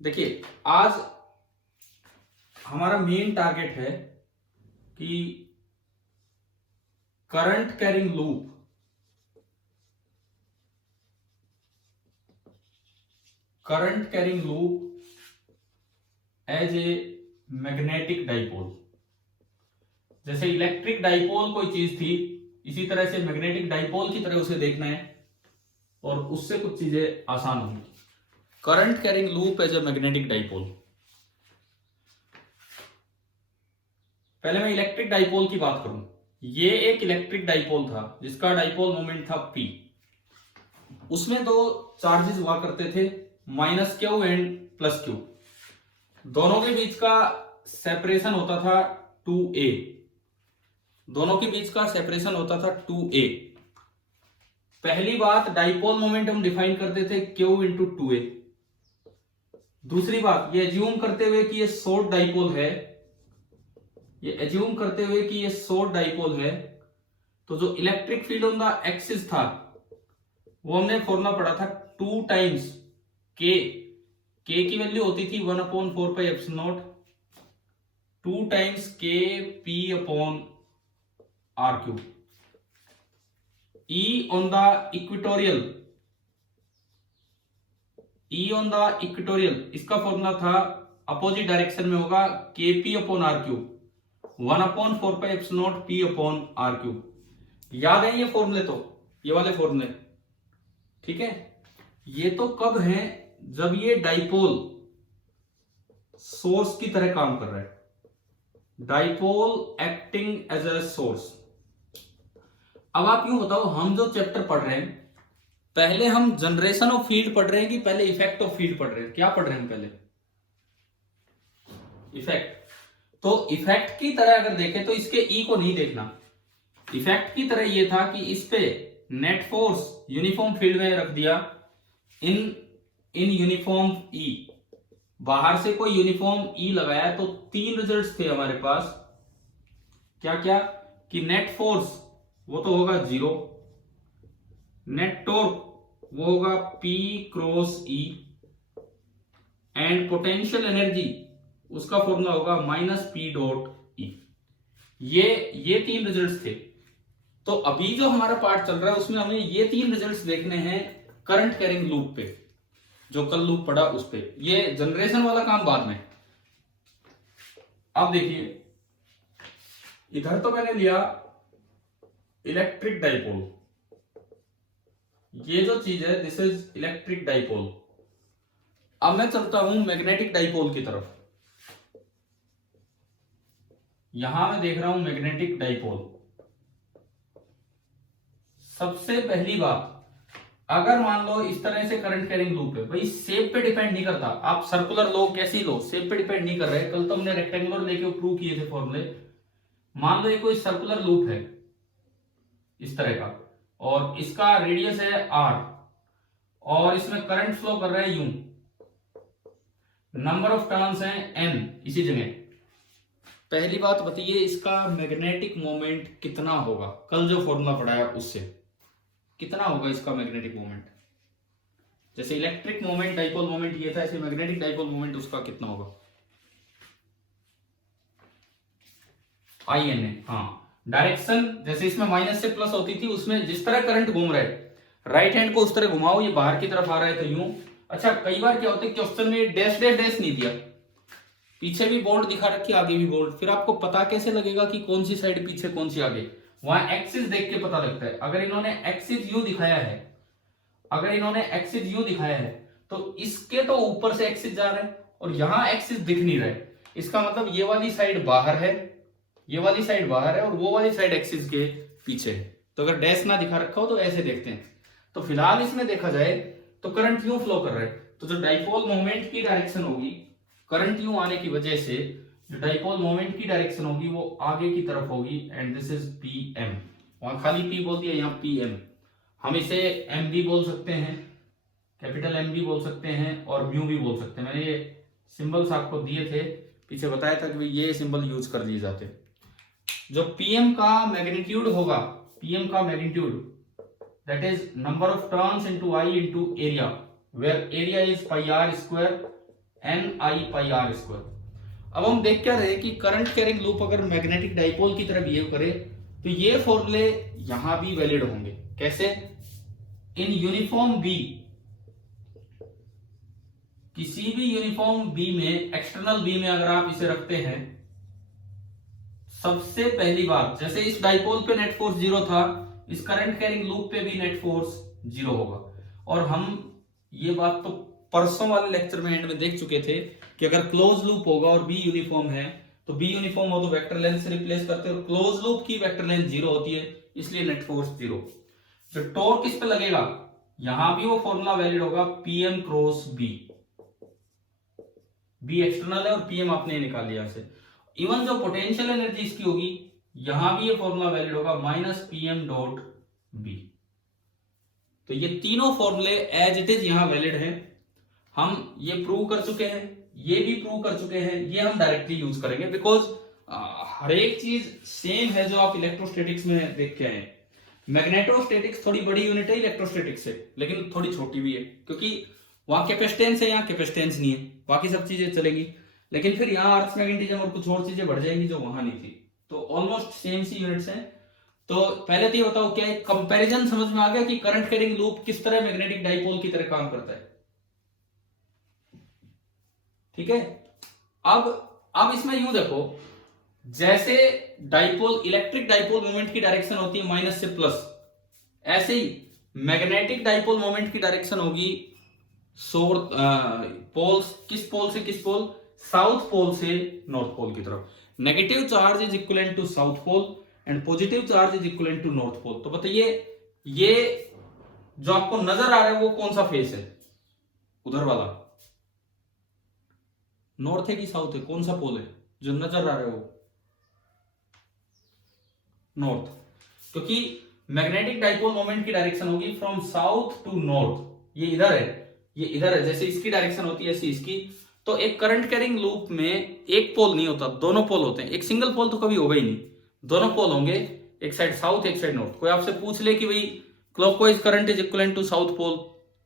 देखिए, आज हमारा मेन टारगेट है कि current carrying loop as a magnetic dipole. जैसे इलेक्ट्रिक डाइपोल कोई चीज थी, इसी तरह से मैग्नेटिक डाइपोल की तरह उसे देखना है और उससे कुछ चीजें आसान होंगी। Current carrying loop as a magnetic dipole. पहले मैं इलेक्ट्रिक डाइपोल की बात करूं। ये एक इलेक्ट्रिक डाइपोल था जिसका डाइपोल मोमेंट था P। उसमें दो चार्जेस हुआ करते थे, -Q एंड +Q। दोनों के बीच का सेपरेशन होता था 2a। दोनों के बीच का सेपरेशन होता था 2a। पहली बात, डाइपोल मोमेंट हम डिफाइन करते थे Q इंटू 2a। दूसरी बात, ये एज्यूम करते हुए कि ये शॉर्ट डाइपोल है, तो जो electric field on the axis था वो हमने फॉर्मूला पढ़ा था 2 टाइम्स K की वैल्यू होती थी 1/4πε0, 2 times K P/r3। E on the equatorial इसका फॉर्मूला था अपोजिट डायरेक्शन में होगा Kp/r3, 1/4πε0 P/r3। याद है ये फॉर्मूले? तो ये वाले फॉर्मूले ठीक है। ये तो कब है? जब ये डाइपोल सोर्स की तरह काम कर रहा है, dipole acting as a source. अब आप यूं बताओ, हम जो चैप्टर पढ़ रहे हैं, पहले हम जनरेशन ऑफ फील्ड पढ़ रहे हैं कि पहले इफेक्ट ऑफ फील्ड पढ़ रहे हैं? क्या पढ़ रहे हैं पहले? इफेक्ट। तो इफेक्ट की तरह अगर देखें तो इसके ई को नहीं देखना। इफेक्ट की तरह ये था कि इस पे नेट फोर्स यूनिफॉर्म फील्ड में रख दिया इन यूनिफॉर्म ई, बाहर से कोई यूनिफॉर्म ई लगाया, तो 3 रिजल्ट्स थे हमारे पास। क्या क्या? कि नेट फोर्स वो तो होगा 0, नेट टॉर्क वो होगा P cross E, and potential energy उसका फॉर्मूला होगा -P.E। ये 3 रिजल्ट्स थे। तो अभी जो हमारा पार्ट चल रहा है उसमें हमें ये 3 रिजल्ट्स देखने हैं करंट कैरिंग लूप पे, जो कल लूप पढ़ा उस पे। ये जनरेशन वाला काम बाद में। अब देखिए, इधर तो मैंने लिया इलेक्ट्रिक डाइपोल, ये जो चीज है दिस इज इलेक्ट्रिक डाइपोल। अब मैं चलता हूं मैग्नेटिक डाइपोल की तरफ। यहां मैं देख रहा हूं मैग्नेटिक डाइपोल। सबसे पहली बात, अगर मान लो इस तरह से करंट कैरिंग लूप है, भाई शेप पे डिपेंड नहीं करता। आप सर्कुलर लो, कैसी लो, शेप पे डिपेंड नहीं कर रहे। कल तो हमने रेक्टेंगुलर लेके प्रूव किए थे फॉर्मूले। मान लो ये कोई सर्कुलर लूप है इस तरह का, और इसका रेडियस है r, और इसमें करंट फ्लो कर रहा है यूं, नंबर ऑफ टर्न्स हैं n इसी जगह। पहली बात बताइए, इसका मैग्नेटिक मोमेंट कितना होगा? कल जो फॉर्मूला पढ़ाया उससे कितना होगा इसका मैग्नेटिक मोमेंट? जैसे इलेक्ट्रिक मोमेंट डाइपोल मोमेंट ये था, ऐसे मैग्नेटिक डाइपोल मोमेंट उसका कितना होगा? INA। हाँ, डायरेक्शन जैसे इसमें माइनस से प्लस होती थी, उसमें जिस तरह करंट घूम रहा है, राइट हैंड को उस तरह घुमाओ, ये बाहर की तरफ आ रहा है तो यूं। अच्छा, कई बार क्या होता है क्वेश्चन में डैश डैश डैश नहीं दिया, पीछे भी बोर्ड दिखा रखी, आगे भी बोर्ड, फिर आपको पता कैसे लगेगा कि कौन सी साइड पीछे कौन सी आगे? वहां एक्सिस देख के पता लगता है। अगर इन्होंने एक्सिस यू दिखाया है, तो इसके तो ऊपर से एक्सिस जा रहा है और यहां एक्सिस दिख नहीं रहा है। इसका मतलब ये वाली साइड बाहर है, और वो वाली साइड एक्सिस के पीछे है। तो अगर डैश ना दिखा रखा हो तो ऐसे देखते हैं। तो फिलहाल इसमें देखा जाए तो करंट यूं फ्लो कर रहा है, तो जो डाइपोल मोमेंट की डायरेक्शन होगी, करंट यूं आने की वजह से जो डाइपोल मोमेंट की डायरेक्शन होगी वो आगे की तरफ होगी, एंड दिस इज PM। वहां खाली P बोल दिया, यहाँ PM। हम इसे MB बोल सकते हैं, कैपिटल MB बोल सकते हैं, और म्यू भी बोल सकते हैं। मैंने ये सिंबल्स आपको दिए थे, पीछे बताया था कि ये सिंबल यूज कर लिए जाते। जो PM का मैग्नीट्यूड होगा, that is number of turns into I into area, where area is πr² NI/R²। अब हम देख क्या रहे कि करंट कैरिंग लूप अगर मैग्नेटिक डाइपोल की तरह बिहेव करे तो ये फॉर्मूले यहां भी वैलिड होंगे। कैसे? इन यूनिफॉर्म बी, किसी भी यूनिफॉर्म बी में, एक्सटर्नल बी में अगर आप इसे रखते हैं, सबसे पहली बात, जैसे इस डाइपोल पे नेट फोर्स 0 था, इस करंट कैरिंग लूप पे भी नेट फोर्स 0 होगा। और हम ये बात तो परसों वाले लेक्चर में एंड में देख चुके थे कि अगर क्लोज लूप होगा और बी यूनिफॉर्म है, तो बी यूनिफॉर्म हो तो वेक्टर लेंथ से रिप्लेस करते हैं, और क्लोज लूप की वेक्टर लेंथ 0 होती है, इसलिए नेट फोर्स 0। जो टॉर्क किस पे लगेगा, यहां भी वो फॉर्मूला वैलिड होगा, PM cross B. B external है और PM आपने निकाल लिया से। इवन जो पोटेंशियल एनर्जी इसकी होगी, यहां भी ये फॉर्मूला वैलिड होगा, -PM.B। तो ये तीनों फॉर्मूले एज इट इज यहां वैलिड है। हम ये प्रूव कर चुके हैं, ये भी प्रूव कर चुके हैं, ये हम डायरेक्टली यूज करेंगे, बिकॉज हर एक चीज सेम है जो आप इलेक्ट्रोस्टैटिक्स में देख के आए हैं। मैग्नेटोस्टैटिक्स थोड़ी बड़ी यूनिट है इलेक्ट्रोस्टैटिक्स से, लेकिन थोड़ी छोटी भी है, क्योंकि वहां कैपेसिटेंस है, यहाँ कैपेसिटेंस नहीं है, बाकी सब चीजें चलेगी। लेकिन फिर यहाँ अर्थ मैग्नेटिज्म और कुछ और चीजें बढ़ जाएंगी जो वहां नहीं थी। तो ऑलमोस्ट सेम सी यूनिट्स हैं। तो पहले तो ये बताओ, क्या एक कंपैरिजन समझ में आ गया कि करंट कैरिंग लूप किस तरह मैग्नेटिक डाइपोल की तरह काम करता है? ठीक है। अब इसमें यूं देखो, जैसे डाइपोल, इलेक्ट्रिक डाइपोल मोमेंट की डायरेक्शन होती है माइनस से प्लस, ऐसे ही मैग्नेटिक डाइपोल मोमेंट की डायरेक्शन होगी पोल्स, किस पोल से किस पोल, साउथ पोल से नॉर्थ पोल की तरफ। Negative charge is equivalent to south pole and positive charge is equivalent to north pole. तो बताइए, ये जो आपको नजर आ रहा है वो कौन सा फेस है? उधर वाला नॉर्थ है कि साउथ है? कौन सा पोल है जो नजर आ रहा है? वो नॉर्थ, क्योंकि मैग्नेटिक डाइपोल मोमेंट की डायरेक्शन होगी फ्रॉम साउथ टू नॉर्थ। ये इधर है, ये इधर है, जैसे इसकी डायरेक्शन होती है ऐसी इसकी। तो एक करंट कैरिंग लूप में एक पोल नहीं होता, दोनों पोल होते हैं। एक सिंगल पोल तो कभी होगा ही नहीं, दोनों पोल होंगे, एक साइड साउथ एक साइड नॉर्थ। कोई आपसे पूछ ले कि भाई clockwise current is equivalent to south pole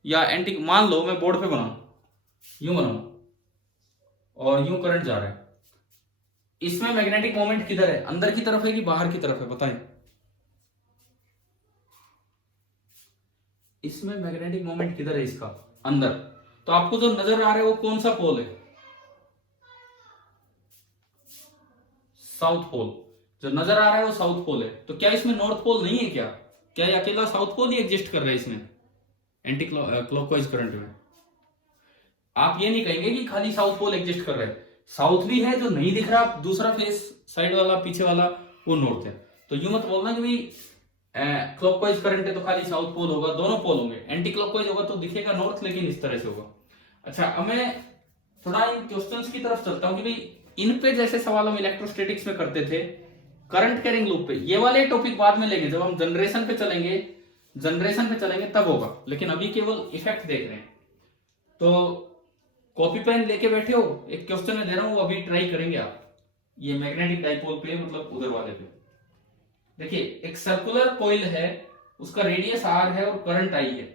या एंटी, मान लो मैं बोर्ड पे बनाऊं, यूं बनाऊं और यूं करंट जा रहा है, इसमें मैग्नेटिक मोमेंट किधर है? अंदर की तरफ है कि बाहर की तरफ है? बताएं। इसमें मैग्नेटिक मोमेंट किधर है इसका? अंदर। तो आपको जो नजर आ रहा है वो कौन सा पोल है? South pole. जो नजर आ रहा है वो साउथ पोल है। तो क्या इसमें नॉर्थ पोल नहीं है क्या? क्या ये अकेला साउथ पोल ही एग्जिस्ट कर रहा है इसमें एंटी क्लॉकवाइज करंट में? आप ये नहीं कहेंगे कि खाली साउथ पोल एग्जिस्ट कर रहा है, साउथ भी है जो नहीं दिख रहा, दूसरा फेस साइड वाला पीछे वाला वो नॉर्थ है। तो यूं मत बोलना कि भाई क्लॉकवाइज करंट है तो खाली साउथ पोल होगा, दोनों पोल होंगे। एंटी क्लॉकवाइज होगा तो दिखेगा नॉर्थ, लेकिन इस तरह से होगा। अच्छा, अब मैं थोड़ा इन क्वेश्चंस की तरफ चलता हूं कि भाई इन पे जैसे सवाल हम इलेक्ट्रोस्टैटिक्स में करते थे करंट कैरिंग लूप पे, ये वाले टॉपिक बाद में लेंगे, जब हम जनरेशन पे चलेंगे तब होगा, लेकिन अभी केवल इफेक्ट देख रहे हैं। तो कॉपी पेन लेके बैठे हो, एक क्वेश्चन में दे रहा हूं, वो अभी ट्राई करेंगे आप, ये मैग्नेटिक डाइपोल पे, मतलब उधर वाले पे। देखिए, एक सर्कुलर कॉइल है, उसका रेडियस r है और करंट I है,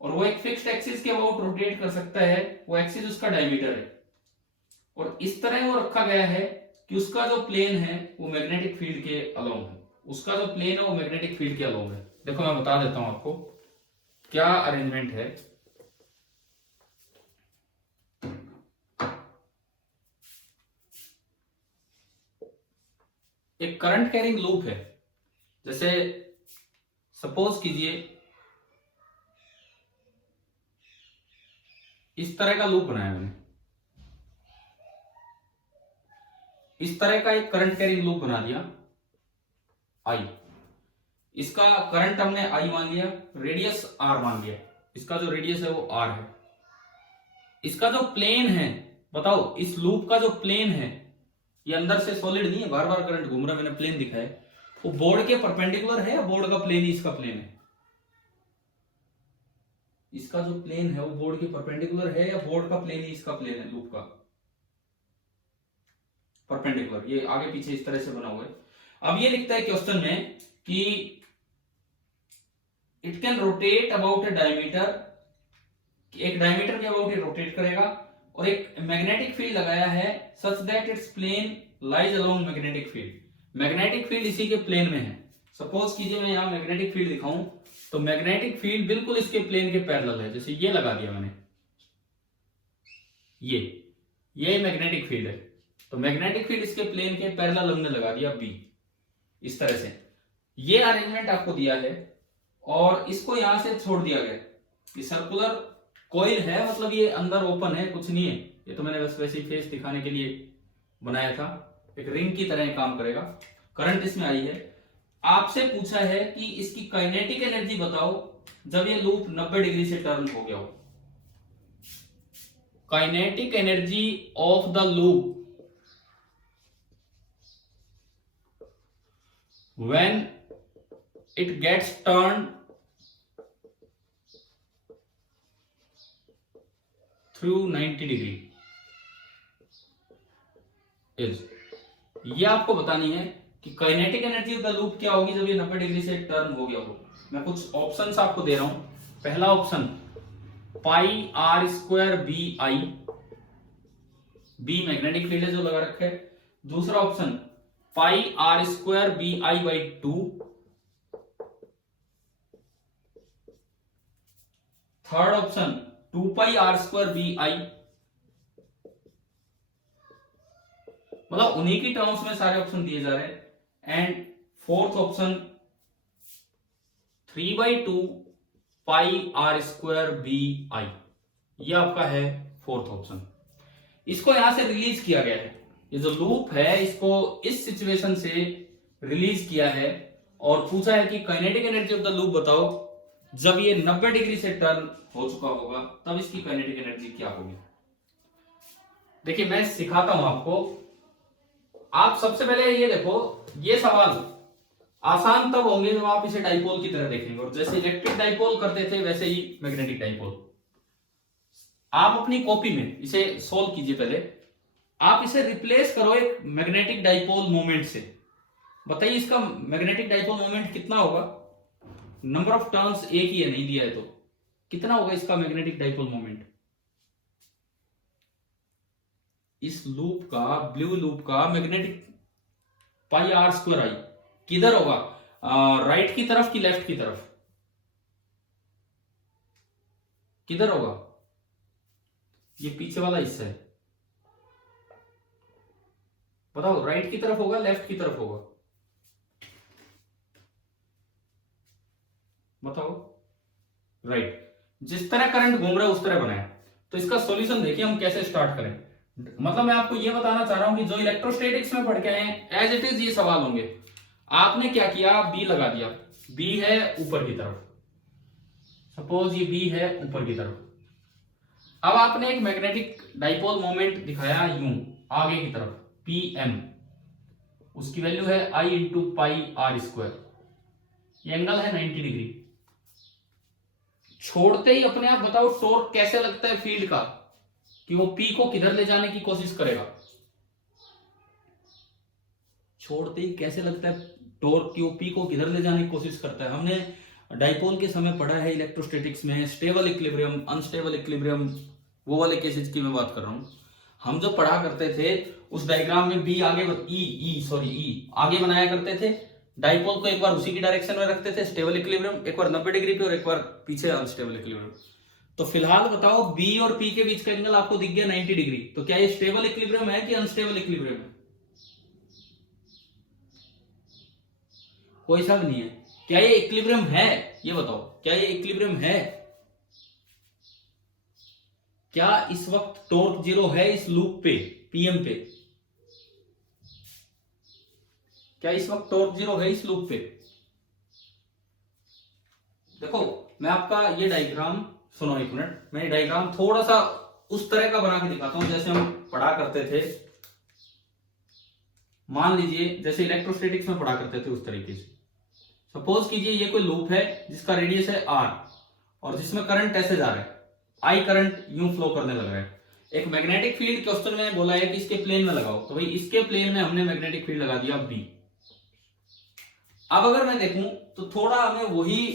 और वो एक फिक्स्ड एक्सिस के अबाउट रोटेट कर सकता है, वो एक्सिस उसका डायमीटर है, और इस तरह वो रखा गया है कि उसका जो प्लेन है वो मैग्नेटिक फील्ड के अलोंग है, उसका जो प्लेन है वो मैग्नेटिक फील्ड के अलोंग है। देखो मैं बता देता हूं आपको क्या अरेंजमेंट है। एक करंट कैरिंग लूप है, जैसे सपोज कीजिए इस तरह का लूप बनाया मैंने, इस तरह का एक करंट कैरिंग लूप बना दिया I। इसका करंट हमने I मान लिया, रेडियस R मान लिया, इसका जो रेडियस है वो R है। इसका जो प्लेन है, बताओ इस लूप का जो प्लेन है, ये अंदर से सॉलिड नहीं है, बार बार करंट घूम रहा है, मैंने प्लेन दिखाया, वो बोर्ड के परपेंडिकुलर है या बोर्ड का प्लेन ही इसका प्लेन है? इसका जो प्लेन है वो बोर्ड के परपेंडिकुलर है या बोर्ड का प्लेन ही इसका प्लेन है? लूप का परपेंडिकुलर, ये आगे पीछे इस तरह से बना हुआ है। अब ये लिखता है क्वेश्चन में कि it can rotate about a diameter, एक डायमीटर के अबाउट ये रोटेट करेगा, और एक मैग्नेटिक फील्ड लगाया है such that its plane lies along magnetic field. Magnetic field इसी के प्लेन में है। सपोज कीजिए मैं यहां मैग्नेटिक फील्ड दिखाऊं तो मैग्नेटिक फील्ड बिल्कुल इसके प्लेन के पैरेलल है। जैसे ये लगा दिया मैंने, ये मैग्नेटिक फील्ड है, तो मैग्नेटिक फील्ड इसके प्लेन के पैरेलल हमने लगा दिया बी, इस तरह से। ये अरेंजमेंट आपको दिया है और इसको यहां से छोड़ दिया गया। ये सर्कुलर कॉइल है, मतलब ये अंदर ओपन है, कुछ नहीं है। ये तो मैंने बस वैसे ही फेस दिखाने के लिए बनाया था। एक रिंग की तरह काम करेगा। करंट इसमें आई है। आपसे पूछा है कि इसकी काइनेटिक एनर्जी बताओ जब ये लूप 90 डिग्री से टर्न हो गया हो। Kinetic energy of the loop when it gets turned through 90 degree is, ये आपको बतानी है कि kinetic energy of the loop क्या होगी जब ये 90 डिग्री से टर्न हो गया हो। मैं कुछ ऑप्शंस आपको दे रहा हूं। पहला option pi are square B I, B magnetic field है जो लगा रखा है। दूसरा option pi are square B I by 2। Third option 2 pi are square B I. मतलब उन्हीं की टर्म्स में सारे ऑप्शन दिए जा रहे हैं। And fourth option 3/2 pi are square B I. ये आपका है फोर्थ ऑप्शन। इसको यहां से रिलीज किया गया है। ये जो लूप है इसको इस सिचुएशन से रिलीज किया है और पूछा है कि kinetic energy of the loop बताओ जब ये 90 डिग्री से टर्न हो चुका होगा तब इसकी काइनेटिक एनर्जी क्या होगी। देखिए मैं सिखाता हूं आपको। आप सबसे पहले ये देखो, ये सवाल आसान तब होंगे जब आप इसे डाइपोल की तरह देखेंगे। और जैसे इलेक्ट्रिक डाइपोल करते थे वैसे ही मैग्नेटिक डाइपोल। आप अपनी कॉपी में इसे सोल्व कीजिए। पहले आप इसे रिप्लेस करो एक मैग्नेटिक डाइपोल मोमेंट से। बताइए इसका मैग्नेटिक डाइपोल मोमेंट कितना होगा। नंबर ऑफ टर्न्स एक ही है, नहीं दिया है तो कितना होगा इसका मैग्नेटिक डाइपोल मोमेंट। इस लूप का, ब्लू लूप का मैग्नेटिक पाई आर स्क्वायर आई किधर होगा, राइट की तरफ कि लेफ्ट की तरफ, किधर होगा। ये पीछे वाला हिस्सा है, बताओ राइट की तरफ होगा लेफ्ट की तरफ होगा, बताओ। राइट। जिस तरह करंट घूम रहा है उस तरह बनाया। तो इसका सॉल्यूशन देखिए हम कैसे स्टार्ट करें। मतलब मैं आपको यह बताना चाह रहा हूं कि जो इलेक्ट्रोस्टैटिक्स में पढ़ के आए हैं एज इट इज ये सवाल होंगे। आपने क्या किया, बी लगा दिया। बी है ऊपर की तरफ, सपोज ये बी है ऊपर की तरफ। अब आपने एक मैग्नेटिक डाइपोल मोमेंट दिखाया यूं आगे की तरफ, पी एम। उसकी वैल्यू है I into pi are square. ये एंगल है 90 डिग्री। छोड़ते ही अपने आप बताओ टॉर्क कैसे लगता है फील्ड का, कि वो पी को किधर ले जाने की कोशिश करेगा। छोड़ते ही कैसे लगता है टॉर्क, कि वो पी को किधर ले जाने की कोशिश करता है। हमने डाइपोल के समय पढ़ा है इलेक्ट्रोस्टैटिक्स में, स्टेबल इक्विलिब्रियम, अनस्टेबल इक्विलिब्रियम, वो वाले केसेस की मैं बात कर रहा हूं। हम जो पढ़ा करते थे उस डायग्राम में बी आगे ई आगे बनाया करते थे। डाइपोल को एक बार उसी की डायरेक्शन में रखते थे, स्टेबल इक्विलिब्रियम, एक बार 90 डिग्री पे और एक बार पीछे अनस्टेबल इक्विलिब्रियम। तो फिलहाल बताओ बी और पी के बीच का एंगल आपको दिख गया 90 डिग्री। तो क्या ये स्टेबल इक्विलिब्रियम है कि अनस्टेबल इक्विलिब्रियम है? कोई शक नहीं है। क्या ये इक्विलिब्रियम है, ये बताओ, क्या ये इक्विलिब्रियम है? क्या इस वक्त टॉर्क जीरो है इस लूप पे, पीएम पे? क्या इस वक्त टॉर्क जीरो है इस लूप पे? देखो मैं आपका ये डायग्राम, सुनो एक मिनट, मैं ये डायग्राम थोड़ा सा उस तरह का बना के दिखाता हूं जैसे हम पढ़ा करते थे। मान लीजिए जैसे इलेक्ट्रोस्टैटिक्स में पढ़ा करते थे उस तरीके से। सपोज कीजिए ये कोई लूप है जिसका रेडियस है आर और जिसमें करंट ऐसे जा रहा है, आई करंट यूं फ्लो करने लग रहा है। एक मैग्नेटिक फील्ड क्वेश्चन में बोला है कि इसके प्लेन में लगाओ, तो भाई इसके प्लेन में हमने मैग्नेटिक फील्ड लगा दिया बी। अब अगर मैं देखूं तो थोड़ा हमें वही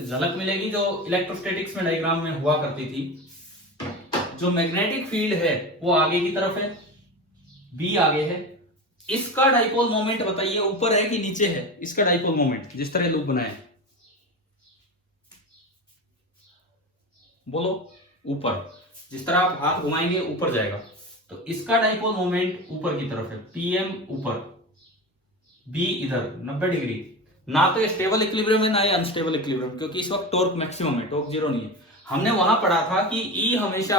झलक मिलेगी जो इलेक्ट्रोस्टैटिक्स में डायग्राम में हुआ करती थी। जो मैग्नेटिक फील्ड है वो आगे की तरफ है, बी आगे है। इसका डाइपोल मोमेंट बताइए ऊपर है कि नीचे है? इसका डाइपोल मोमेंट जिस तरह लूप बनाए, बोलो। ऊपर, जिस तरह आप हाथ घुमाएंगे ऊपर जाएगा, तो इसका डाइपोल मोमेंट ऊपर की तरफ है, पीएम ऊपर, बी इधर 90 डिग्री। ना तो ये स्टेबल इक्विलिब्रियम है ना ये अनस्टेबल इक्विलिब्रियम, क्योंकि इस वक्त टॉर्क मैक्सिमम है, टॉर्क जीरो नहीं है। हमने वहां पढ़ा था कि ई हमेशा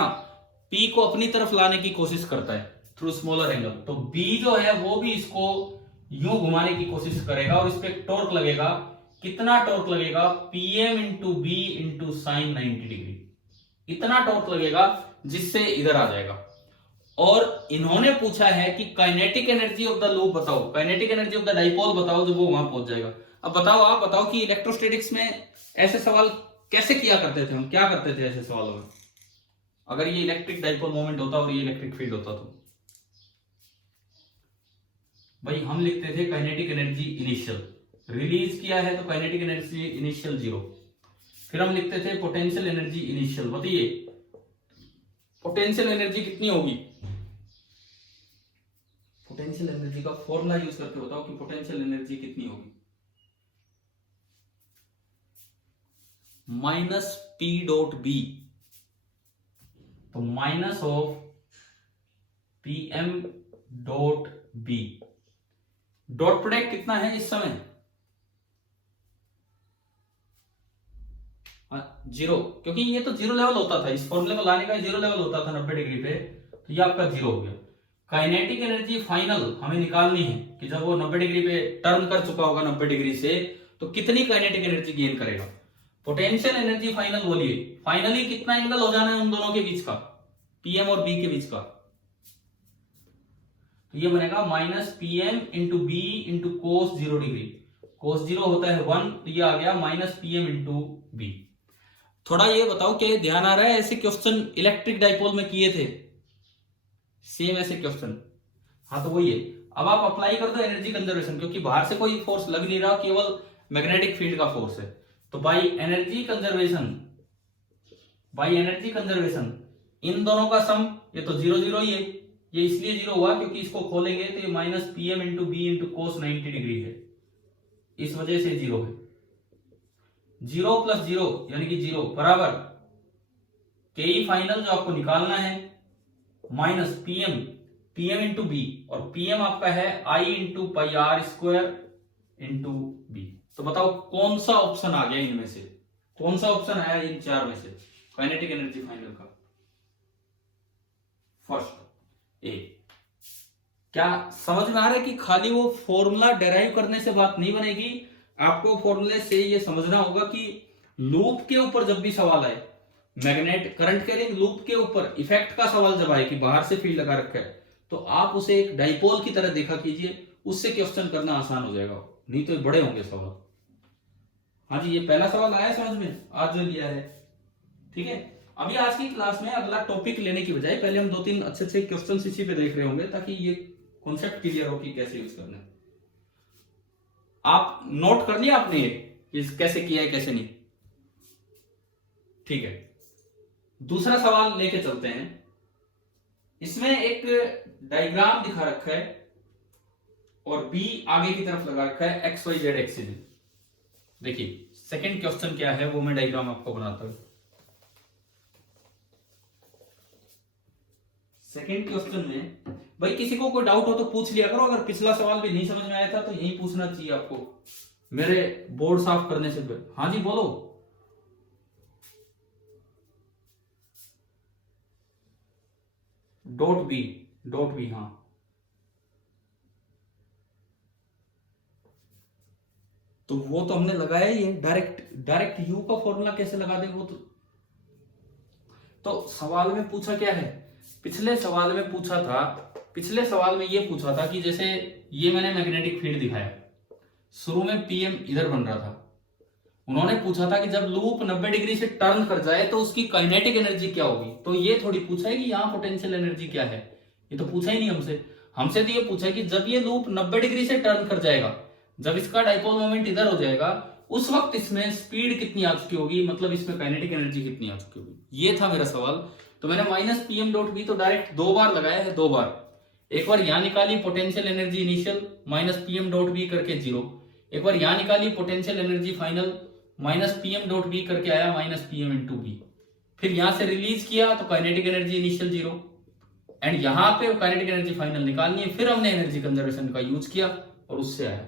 पी को अपनी तरफ लाने की कोशिश करता है थ्रू स्मॉलर एंगल, तो बी जो है वो भी इसको यूं घुमाने की कोशिश करेगा और इस पे टॉर्क लगेगा। कितना टॉर्क लगेगा? PM into B into sine 90 degree, इतना टॉर्क लगेगा जिससे इधर आ जाएगा। और इन्होंने पूछा है कि kinetic energy of the loop बताओ, kinetic energy of the dipole बताओ, जब वो वहां पहुंच जाएगा। अब बताओ, आप बताओ कि इलेक्ट्रोस्टैटिक्स में ऐसे सवाल कैसे किया करते थे, हम क्या करते थे ऐसे सवालों में? अगर ये इलेक्ट्रिक डाइपोल मोमेंट होता और ये इलेक्ट्रिक फील्ड होता तो भाई हम लिखते थे काइनेटिक एनर्जी इनिशियल, रिलीज किया है तो काइनेटिक एनर्जी इनिशियल 0। फिर हम लिखते थे पोटेंशियल एनर्जी इनिशियल। बताइए पोटेंशियल एनर्जी कितनी होगी? पोटेंशियल एनर्जी का फॉर्मूला यूज करके बताओ कि पोटेंशियल एनर्जी कितनी होगी। माइनस पी डॉट बी, तो minus of P M dot B. Dot product कितना है इस समय? 0, क्योंकि ये तो 0 लेवल होता था, इस फॉर्मूले को लाने का 0 लेवल होता था 90 डिग्री पे, तो ये आपका 0 हो गया। काइनेटिक एनर्जी फाइनल हमें निकालनी है कि जब वो 90 डिग्री पे टर्न कर चुका होगा 90 डिग्री से, तो कितनी काइनेटिक एनर्जी गेन करेगा। पोटेंशियल एनर्जी फाइनल बोलिए, फाइनली कितना एंगल हो जाना है उन दोनों के बीच का, पीएम और बी के बीच का? तो ये बनेगा minus PM into B into cos 0 degree. Cos 0 होता है 1, तो ये आ गया माइनस पीएम इंटू बी। थोड़ा ये बताओ क्या ध्यान आ रहा है? ऐसे क्वेश्चन इलेक्ट्रिक डाइपोल में किए थे, सेम ऐसे क्वेश्चन। हाँ तो वही है। अब आप अप्लाई कर दो एनर्जी कंजर्वेशन, क्योंकि बाहर से कोई फोर्स लग नहीं रहा, केवल मैग्नेटिक फील्ड का फोर्स है। तो बाई एनर्जी कंजर्वेशन इन दोनों का सम, ये तो 0 0 ही है, ये इसलिए 0 हुआ क्योंकि इसको खोलेंगे तो ये minus PM into B into cos 90 degree है, इस वजह से 0 है। 0 प्लस 0 यानी कि 0 बराबर के फाइनल जो आपको निकालना है माइनस पीएम इंटू बी, और पीएम आपका है I into pi are square into B. तो बताओ कौन सा ऑप्शन आ गया इनमें से, कौन सा ऑप्शन आया इन 4 में से काइनेटिक एनर्जी फाइनल का? First A. क्या समझ में आ रहा है कि खाली वो फॉर्मूला डेराइव करने से बात नहीं बनेगी, आपको फॉर्मूले से ये समझना होगा कि लूप के ऊपर जब भी सवाल आए, मैग्नेट करंट कैरिंग लूप के ऊपर इफेक्ट का सवाल जब आए कि बाहर से फील्ड लगा रखा है, तो आप उसे एक डाइपोल की तरह देखा कीजिए, उससे क्वेश्चन करना आसान हो जाएगा, नहीं तो बड़े होंगे सवाल। हाँ जी, ये पहला सवाल आया समझ में आज जो लिया है, ठीक है। अभी आज की क्लास में अगला टॉपिक लेने की बजाय पहले हम 2-3 अच्छे क्वेश्चन इसी पे देख रहे होंगे, ताकि ये कॉन्सेप्ट क्लियर हो कि कैसे यूज करना है। आप नोट कर लिया आपने ये कैसे किया है कैसे नहीं? ठीक है, दूसरा सवाल लेके चलते हैं। इसमें एक डायग्राम दिखा रखा है और बी आगे की तरफ लगा रखा है एक्स वाई जेड एक्सिस में। देखिए सेकंड क्वेश्चन क्या है वो मैं डायग्राम आपको बनाता हूं। सेकंड क्वेश्चन में भाई किसी को कोई डाउट हो तो पूछ लिया करो, अगर पिछला सवाल भी नहीं समझ में आया था तो यही पूछना चाहिए आपको मेरे बोर्ड साफ करने से पहले। हाँ जी बोलो। डॉट बी हाँ, तो वो तो हमने लगाया ही है। डायरेक्ट यू का फॉर्मूला कैसे लगा देंगे वो तो सवाल में पूछा क्या है, पिछले सवाल में ये पूछा था कि जैसे ये मैंने मैग्नेटिक फील्ड दिखाया, शुरू में पीएम इधर बन रहा था, उन्होंने पूछा था कि जब लूप 90 डिग्री से टर्न कर जाए तो उसकी काइनेटिक एनर्जी क्या होगी। तो ये थोड़ी पूछा है कि यहाँ पोटेंशियल एनर्जी क्या है, ये तो पूछा ही नहीं हमसे तो ये पूछा है कि जब ये लूप 90 डिग्री से टर्न कर जाएगा, जब इसका डाइपोल मोमेंट इधर हो जाएगा, उस वक्त इसमें स्पीड कितनी आ चुकी होगी, मतलब इसमें काइनेटिक एनर्जी कितनी आ चुकी होगी। ये था मेरा सवाल तो मैंने minus P M dot B तो डायरेक्ट 2 बार लगाया है, 2 बार। एक बार यहां निकाली potential energy initial minus P M dot B करके 0, एक बार यहां निकाली potential energy final minus P M dot B करके आया minus P M into B. फिर यहां से रिलीज किया तो काइनेटिक एनर्जी इनिशियल 0 एंड यहां पे काइनेटिक एनर्जी फाइनल निकालनी है। फिर हमने एनर्जी कंजर्वेशन का यूज किया और उससे आया।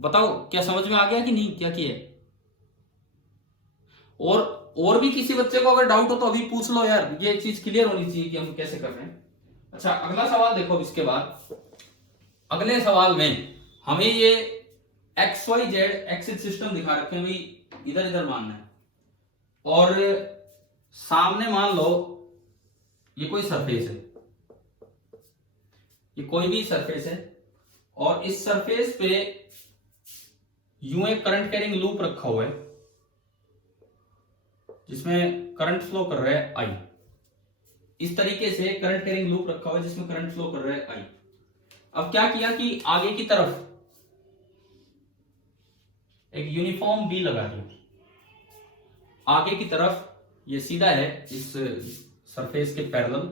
बताओ क्या समझ में आ गया कि नहीं, क्या किया? और भी किसी बच्चे को अगर डाउट हो तो अभी पूछ लो यार, ये चीज क्लियर होनी चाहिए कि हम कैसे कर रहे हैं। अच्छा अगला सवाल देखो। इसके बाद अगले सवाल में हमें ये X Y Z axis system दिखा रखे हैं, भाई इधर इधर मानना है, और सामने मान लो ये कोई सरफेस है, ये कोई भी सरफेस है, और इस सरफेस पे यूं एक करंट कैरिंग लूप रखा हुआ है जिसमें करंट फ्लो कर रहा है आई। इस तरीके से करंट कैरिंग लूप रखा हुआ है जिसमें करंट फ्लो कर रहा है आई। अब क्या किया कि आगे की तरफ एक यूनिफॉर्म बी लगा दिया। आगे की तरफ ये सीधा है इस सरफेस के पैरेलल,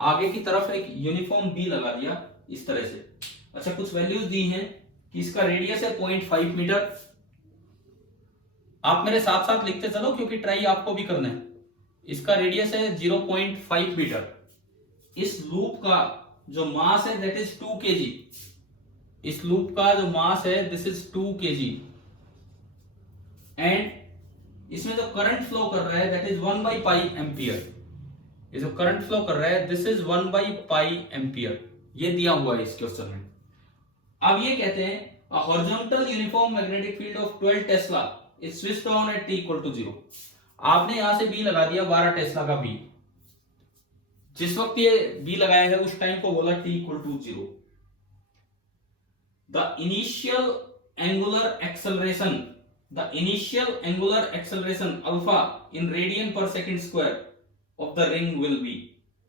आगे की तरफ एक यूनिफॉर्म बी लगा दिया इस तरह से। अच्छा कुछ वैल्यूज दी हैं कि इसका रेडियस है 0.5 मीटर। आप मेरे साथ साथ लिखते चलो क्योंकि ट्राई आपको भी करना है। इसका रेडियस है 0.5 मीटर। इस लूप का जो मास है दैट इज 2 kg। इस लूप का जो मास है दिस इज 2 kg एंड इसमें जो करंट फ्लो कर रहा है दैट इज 1/पाई एम्पियर। ये जो करंट फ्लो कर रहा है दिस इज 1/पाई एम्पियर। ये दिया हुआ है इस क्वेश्चन में। अब ये कहते हैं a horizontal uniform magnetic field of 12 Tesla is switched on at t equal to 0। आपने यहां से बी लगा दिया 12 टेस्ला का बी। जिस वक्त ये बी लगाया है उस टाइम को बोला t equal to 0। the initial angular acceleration alpha in radian per second square of the ring will be।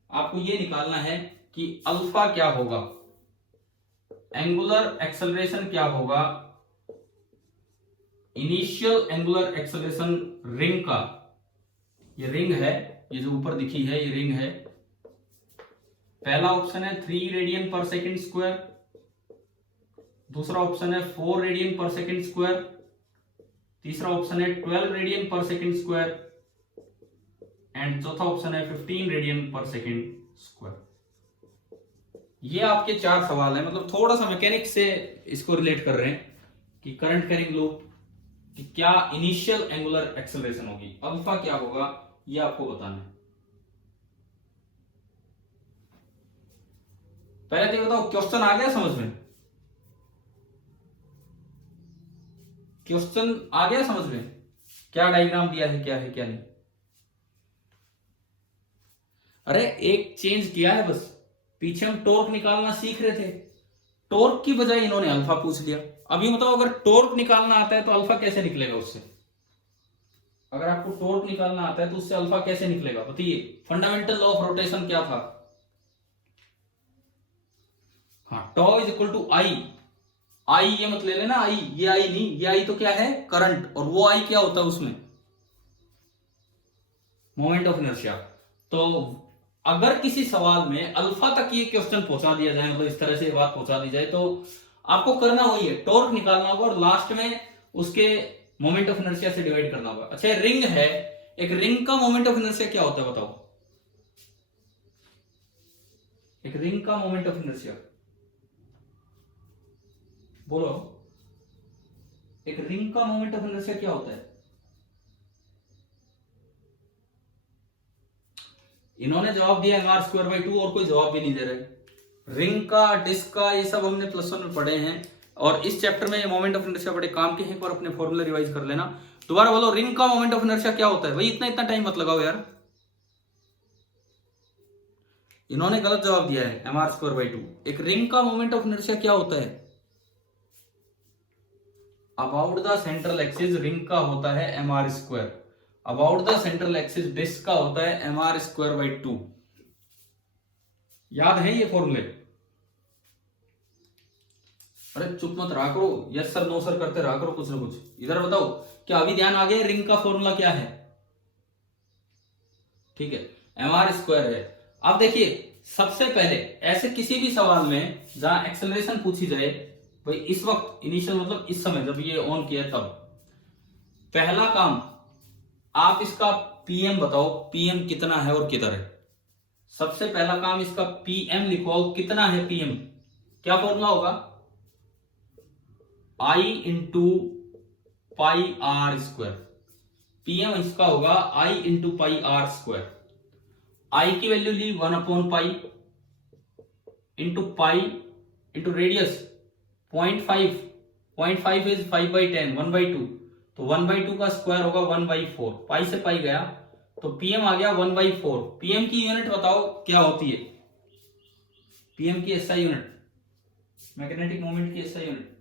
आपको ये निकालना है कि अल्फा क्या होगा, एंगुलर एक्सेलरेशन क्या होगा, इनिशियल एंगुलर एक्सेलरेशन रिंग का। ये रिंग है, ये जो ऊपर दिखी है ये रिंग है। पहला ऑप्शन है 3 रेडियन पर सेकेंड स्क्वायर, दूसरा ऑप्शन है 4 रेडियन पर सेकेंड स्क्वायर, तीसरा ऑप्शन है 12 रेडियन पर सेकेंड स्क्वायर एंड चौथा ऑप्शन है 15 रेडियन पर सेकेंड स्क्वायर। ये आपके 4 सवाल हैं। मतलब थोड़ा सा मैकेनिक्स से इसको रिलेट कर रहे हैं कि करंट कैरिंग लूप कि क्या इनिशियल एंगुलर एक्सेलरेशन होगी, अल्फा क्या होगा, ये आपको बताना है। पहले तो बताओ क्वेश्चन आ गया समझ में? क्वेश्चन आ गया समझ में? क्या डायग्राम दिया है, क्या है क्या नहीं? अरे एक चेंज किया है बस। पीछे हम टॉर्क निकालना सीख रहे थे, टॉर्क की बजाय इन्होंने अल्फा पूछ लिया। अब ये बताओ अगर टॉर्क निकालना आता है तो अल्फा कैसे निकलेगा उससे? अगर आपको टॉर्क निकालना आता है तो उससे अल्फा कैसे निकलेगा बताइए? फंडामेंटल लॉ ऑफ रोटेशन क्या था? हाँ, टॉ इज इक्वल टू आई। आई ये मत ले लेना, आई ये आई नहीं, ये आई तो क्या है करंट, और वो आई क्या होता है उसमें मोमेंट ऑफ इनर्शिया। तो अगर किसी सवाल में अल्फा तक ये क्वेश्चन पहुंचा दिया जाए, मतलब इस तरह से बात पहुंचा दी जाए, तो आपको करना वही है, टॉर्क निकालना होगा और लास्ट में उसके मोमेंट ऑफ इनर्शिया से डिवाइड करना होगा। अच्छा रिंग है, एक रिंग का मोमेंट ऑफ इनर्शिया क्या होता है बताओ? एक रिंग का मोमेंट ऑफ इनर्शिया बोलो, एक रिंग का मोमेंट ऑफ इनर्शिया क्या होता है? इन्होंने जवाब दिया mr²/2 और कोई जवाब भी नहीं दे रहे। रिंग का, डिस्क का, ये सब हमने +1 में पढ़े हैं और इस चैप्टर में ये मोमेंट ऑफ इनर्शिया बड़े काम के हैं। एक बार अपने फॉर्मूला रिवाइज कर लेना। दोबारा बोलो, रिंग का मोमेंट ऑफ इनर्शिया क्या होता है? भाई इतना इतना टाइम मत लगाओ यार। इन्होंने गलत जवाब दिया है mr²/2। एक रिंग का मोमेंट ऑफ इनर्शिया क्या होता है? About the central axis ring का होता है mr²। About the central axis disc का होता है mr²/2। याद है ये फॉर्मूले? अरे चुप मत रहा करो, यस सर नो सर करते रहा करो कुछ ना कुछ। इधर बताओ, क्या अभी ध्यान आ गया रिंग का फॉर्मूला क्या है? ठीक है, mr स्क्वायर है। अब देखिए सबसे पहले ऐसे किसी भी सवाल में जहां एक्सेलरेशन पूछी जाए, भाई इस वक्त इनिशियल मतलब इस समय जब ये ऑन किया तब पहला काम आप इसका पीएम बताओ, पीएम कितना है और किधर है। सबसे पहला काम इसका पीएम लिखवाओ, कितना है पीएम, क्या फॉर्मूला होगा, I into pi are square. PM इसका होगा I into pi are square. I की वैल्यू ली 1 pi into pi into radius 0.5, 0.5 is 5/10, 1/2, तो 1/2 का स्क्वायर होगा 1/4, पाई से पाई गया तो पीएम आ गया 1/4। पीएम की यूनिट बताओ क्या होती है, पीएम की एसआई यूनिट, मैग्नेटिक मोमेंट की SI unit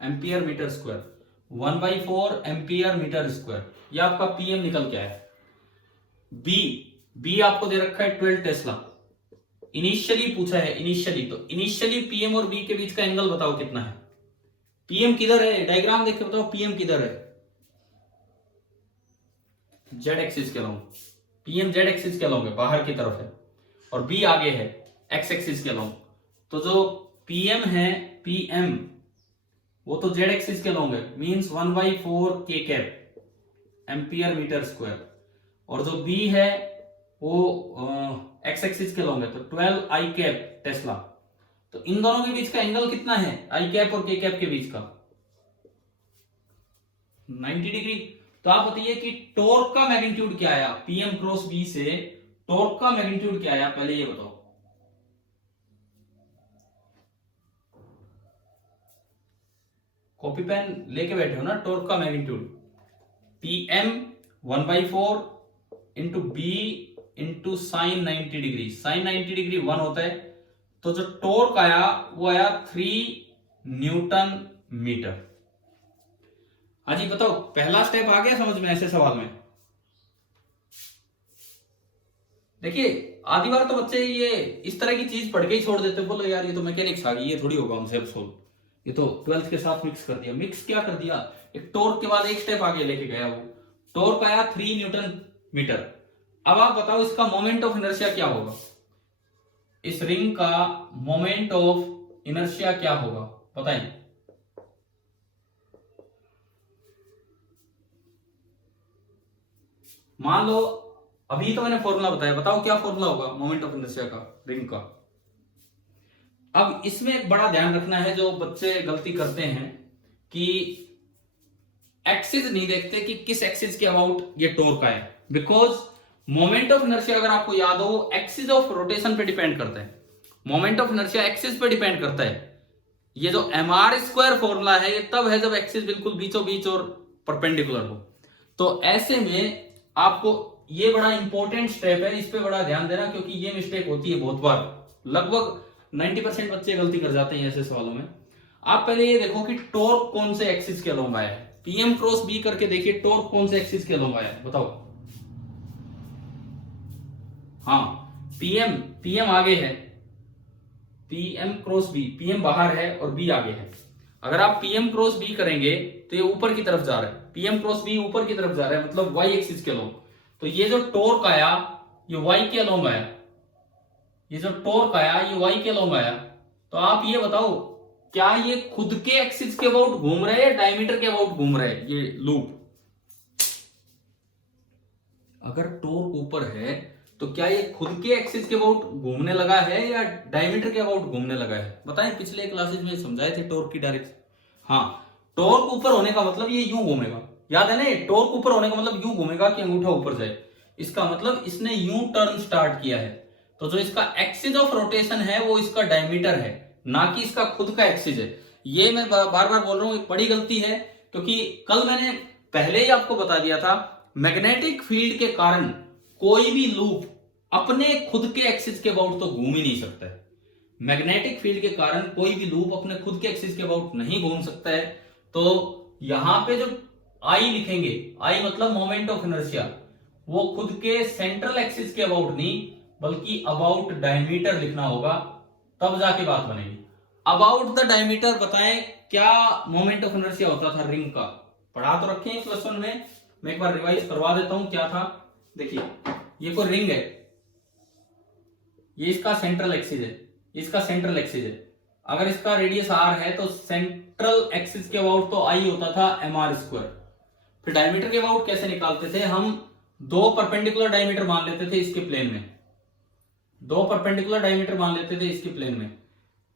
ampere metre square, 1/4 ampere metre square. ये आपका पीएम निकल के आया। बी आपको दे रखा है 12 टेस्ला, इनिशियली पूछा है, इनिशियली, तो इनिशियली पीएम और बी के बीच का एंगल बताओ कितना है। पीएम किधर है, डायग्राम देख के बताओ पीएम किधर है, जेड एक्सिस के लॉन्ग, पीएम जेड एक्सिस के लॉन्ग है, बाहर की तरफ है, और बी आगे है एक्स एक्सिस के लॉन्ग। तो जो पीएम है, पीएम वो तो जेड एक्सिस के लॉन्ग है, मींस 1/4 के कैप एम्पियर मीटर स्क्वायर, और जो बी है वो एक्स एक्सिस के लॉन्ग है, तो 12 आई कैप टेस्ला। तो इन दोनों के बीच का एंगल कितना है, आई कैप और के कैप के बीच का 90 डिग्री। तो आप बताइए कि टॉर्क का मैग्नीट्यूड क्या आया, पीएम क्रॉस बी से टॉर्क का मैग्नीट्यूड क्या आया, पहले ये बताओ। कॉपी पेन लेके बैठे हो ना, टॉर्क का magnitude PM 1/4 into B into sine 90 degree, sine 90 degree 1 होता है, तो जो टॉर्क आया वो आया 3 न्यूटन मीटर। हाजी बताओ पहला स्टेप आ गया समझ में ऐसे सवाल में। देखिए आधी बार तो बच्चे ये इस तरह की चीज पढ़ के ही छोड़ देते, बोलो यार ये तो मैकेनिक्स आ गई, ये थोड़ी होगा हमसे अब सोल्व, ये तो 12th के साथ मिक्स कर दिया। मिक्स क्या कर दिया, एक टॉर्क के बाद एक स्टेप आगे लेके गया, वो टॉर्क आया 3 न्यूटन मीटर। अब आप बताओ इसका मोमेंट ऑफ इनर्शिया क्या होगा, इस रिंग का मोमेंट ऑफ इनर्शिया क्या होगा बताइए। मान लो अभी तो मैंने फॉर्मूला बताया, बताओ क्या फॉर्मूला होगा मोमेंट ऑफ इनर्शिया का रिंग का। अब इसमें एक बड़ा ध्यान रखना है, जो बच्चे गलती करते हैं कि एक्सिस नहीं देखते कि किस एक्सिस के अबाउट ये टॉर्क आए, बिकॉज मोमेंट ऑफ इनर्शिया अगर आपको याद हो एक्सिस ऑफ रोटेशन पे डिपेंड करता है, मोमेंट ऑफ इनर्शिया एक्सिस पे डिपेंड करता है। ये जो mr स्क्वायर फॉर्मूला है ये तब है जब एक्सिस बिल्कुल बीचों बीच और परपेंडिकुलर हो। तो ऐसे में आपको ये बड़ा इंपॉर्टेंट स्टेप है, इस पे बड़ा ध्यान देना, क्योंकि ये मिस्टेक होती है बहुत बार, लगभग 90% बच्चे गलती कर जाते हैं ऐसे सवालों में। आप पहले ये देखो कि टॉर्क कौन से एक्सिस के अलोंग आया है, पीएम क्रॉस बी करके देखिए टॉर्क कौन से एक्सिस के अलोंग आया है बताओ। हाँ पीएम आगे है, पीएम क्रॉस बी, पीएम बाहर है और बी आगे है। अगर आप पीएम क्रॉस बी करेंगे तो ये ऊपर की तरफ जा रहा है, पीएम क्रॉस बी ऊपर की तरफ जा रहा है, मतलब वाई एक्सिस के अलोंग। तो ये जो टॉर्क आया ये वाई के अलोंग आया, ये जो टॉर्क आया ये वाई के अलोंग आया। तो आप ये बताओ क्या ये खुद के एक्सिस के अबाउट घूम रहा है या डायमीटर के अबाउट घूम रहा है ये लूप। अगर टॉर्क ऊपर है तो क्या ये खुद के एक्सिस के अबाउट घूमने लगा है या डायमीटर के अबाउट घूमने लगा है, बताएं। पिछले क्लासेस में समझाए थे टॉर्क की डायरेक्शन। हाँ टॉर्क ऊपर होने का मतलब ये यूं घूमेगा, याद है ना, टॉर्क ऊपर होने का मतलब यूं घूमेगा कि अंगूठा ऊपर जाए, इसका मतलब इसने यूं टर्न स्टार्ट किया है। तो जो इसका एक्सिस ऑफ रोटेशन है वो इसका डायमीटर है, ना कि इसका खुद का एक्सिस है। ये मैं बार बार बोल रहा हूं, एक बड़ी गलती है, क्योंकि कल मैंने पहले ही आपको बता दिया था मैग्नेटिक फील्ड के कारण कोई भी लूप अपने खुद के एक्सिस के अबाउट तो घूम ही नहीं सकता है। मैग्नेटिक फील्ड के कारण कोई भी लूप अपने खुद के एक्सिस के अबाउट नहीं घूम सकता है। तो यहां पे जो आई लिखेंगे, आई मतलब मोमेंट ऑफ इनर्शिया, वो खुद के सेंट्रल एक्सिस के अबाउट नहीं बल्कि अबाउट डायमीटर लिखना होगा, तब जाके बात बनेगी। अबाउट द डायमीटर बताएं क्या मोमेंट ऑफ इनर्शिया होता था रिंग का, पढ़ा तो रखे हैं प्लस वन में, मैं एक बार रिवाइज करवा देता हूं क्या था। देखिए ये कोई रिंग है, ये इसका सेंट्रल एक्सिस है, इसका सेंट्रल एक्सिस है। अगर इसका रेडियस r है तो सेंट्रल एक्सिस के अबाउट तो I होता था mr²। फिर डायमीटर के अबाउट कैसे निकालते थे हम? दो परपेंडिकुलर डायमीटर मान लेते थे इसके प्लेन में, दो परपेंडिकुलर डायमीटर मान लेते थे इसके प्लेन में।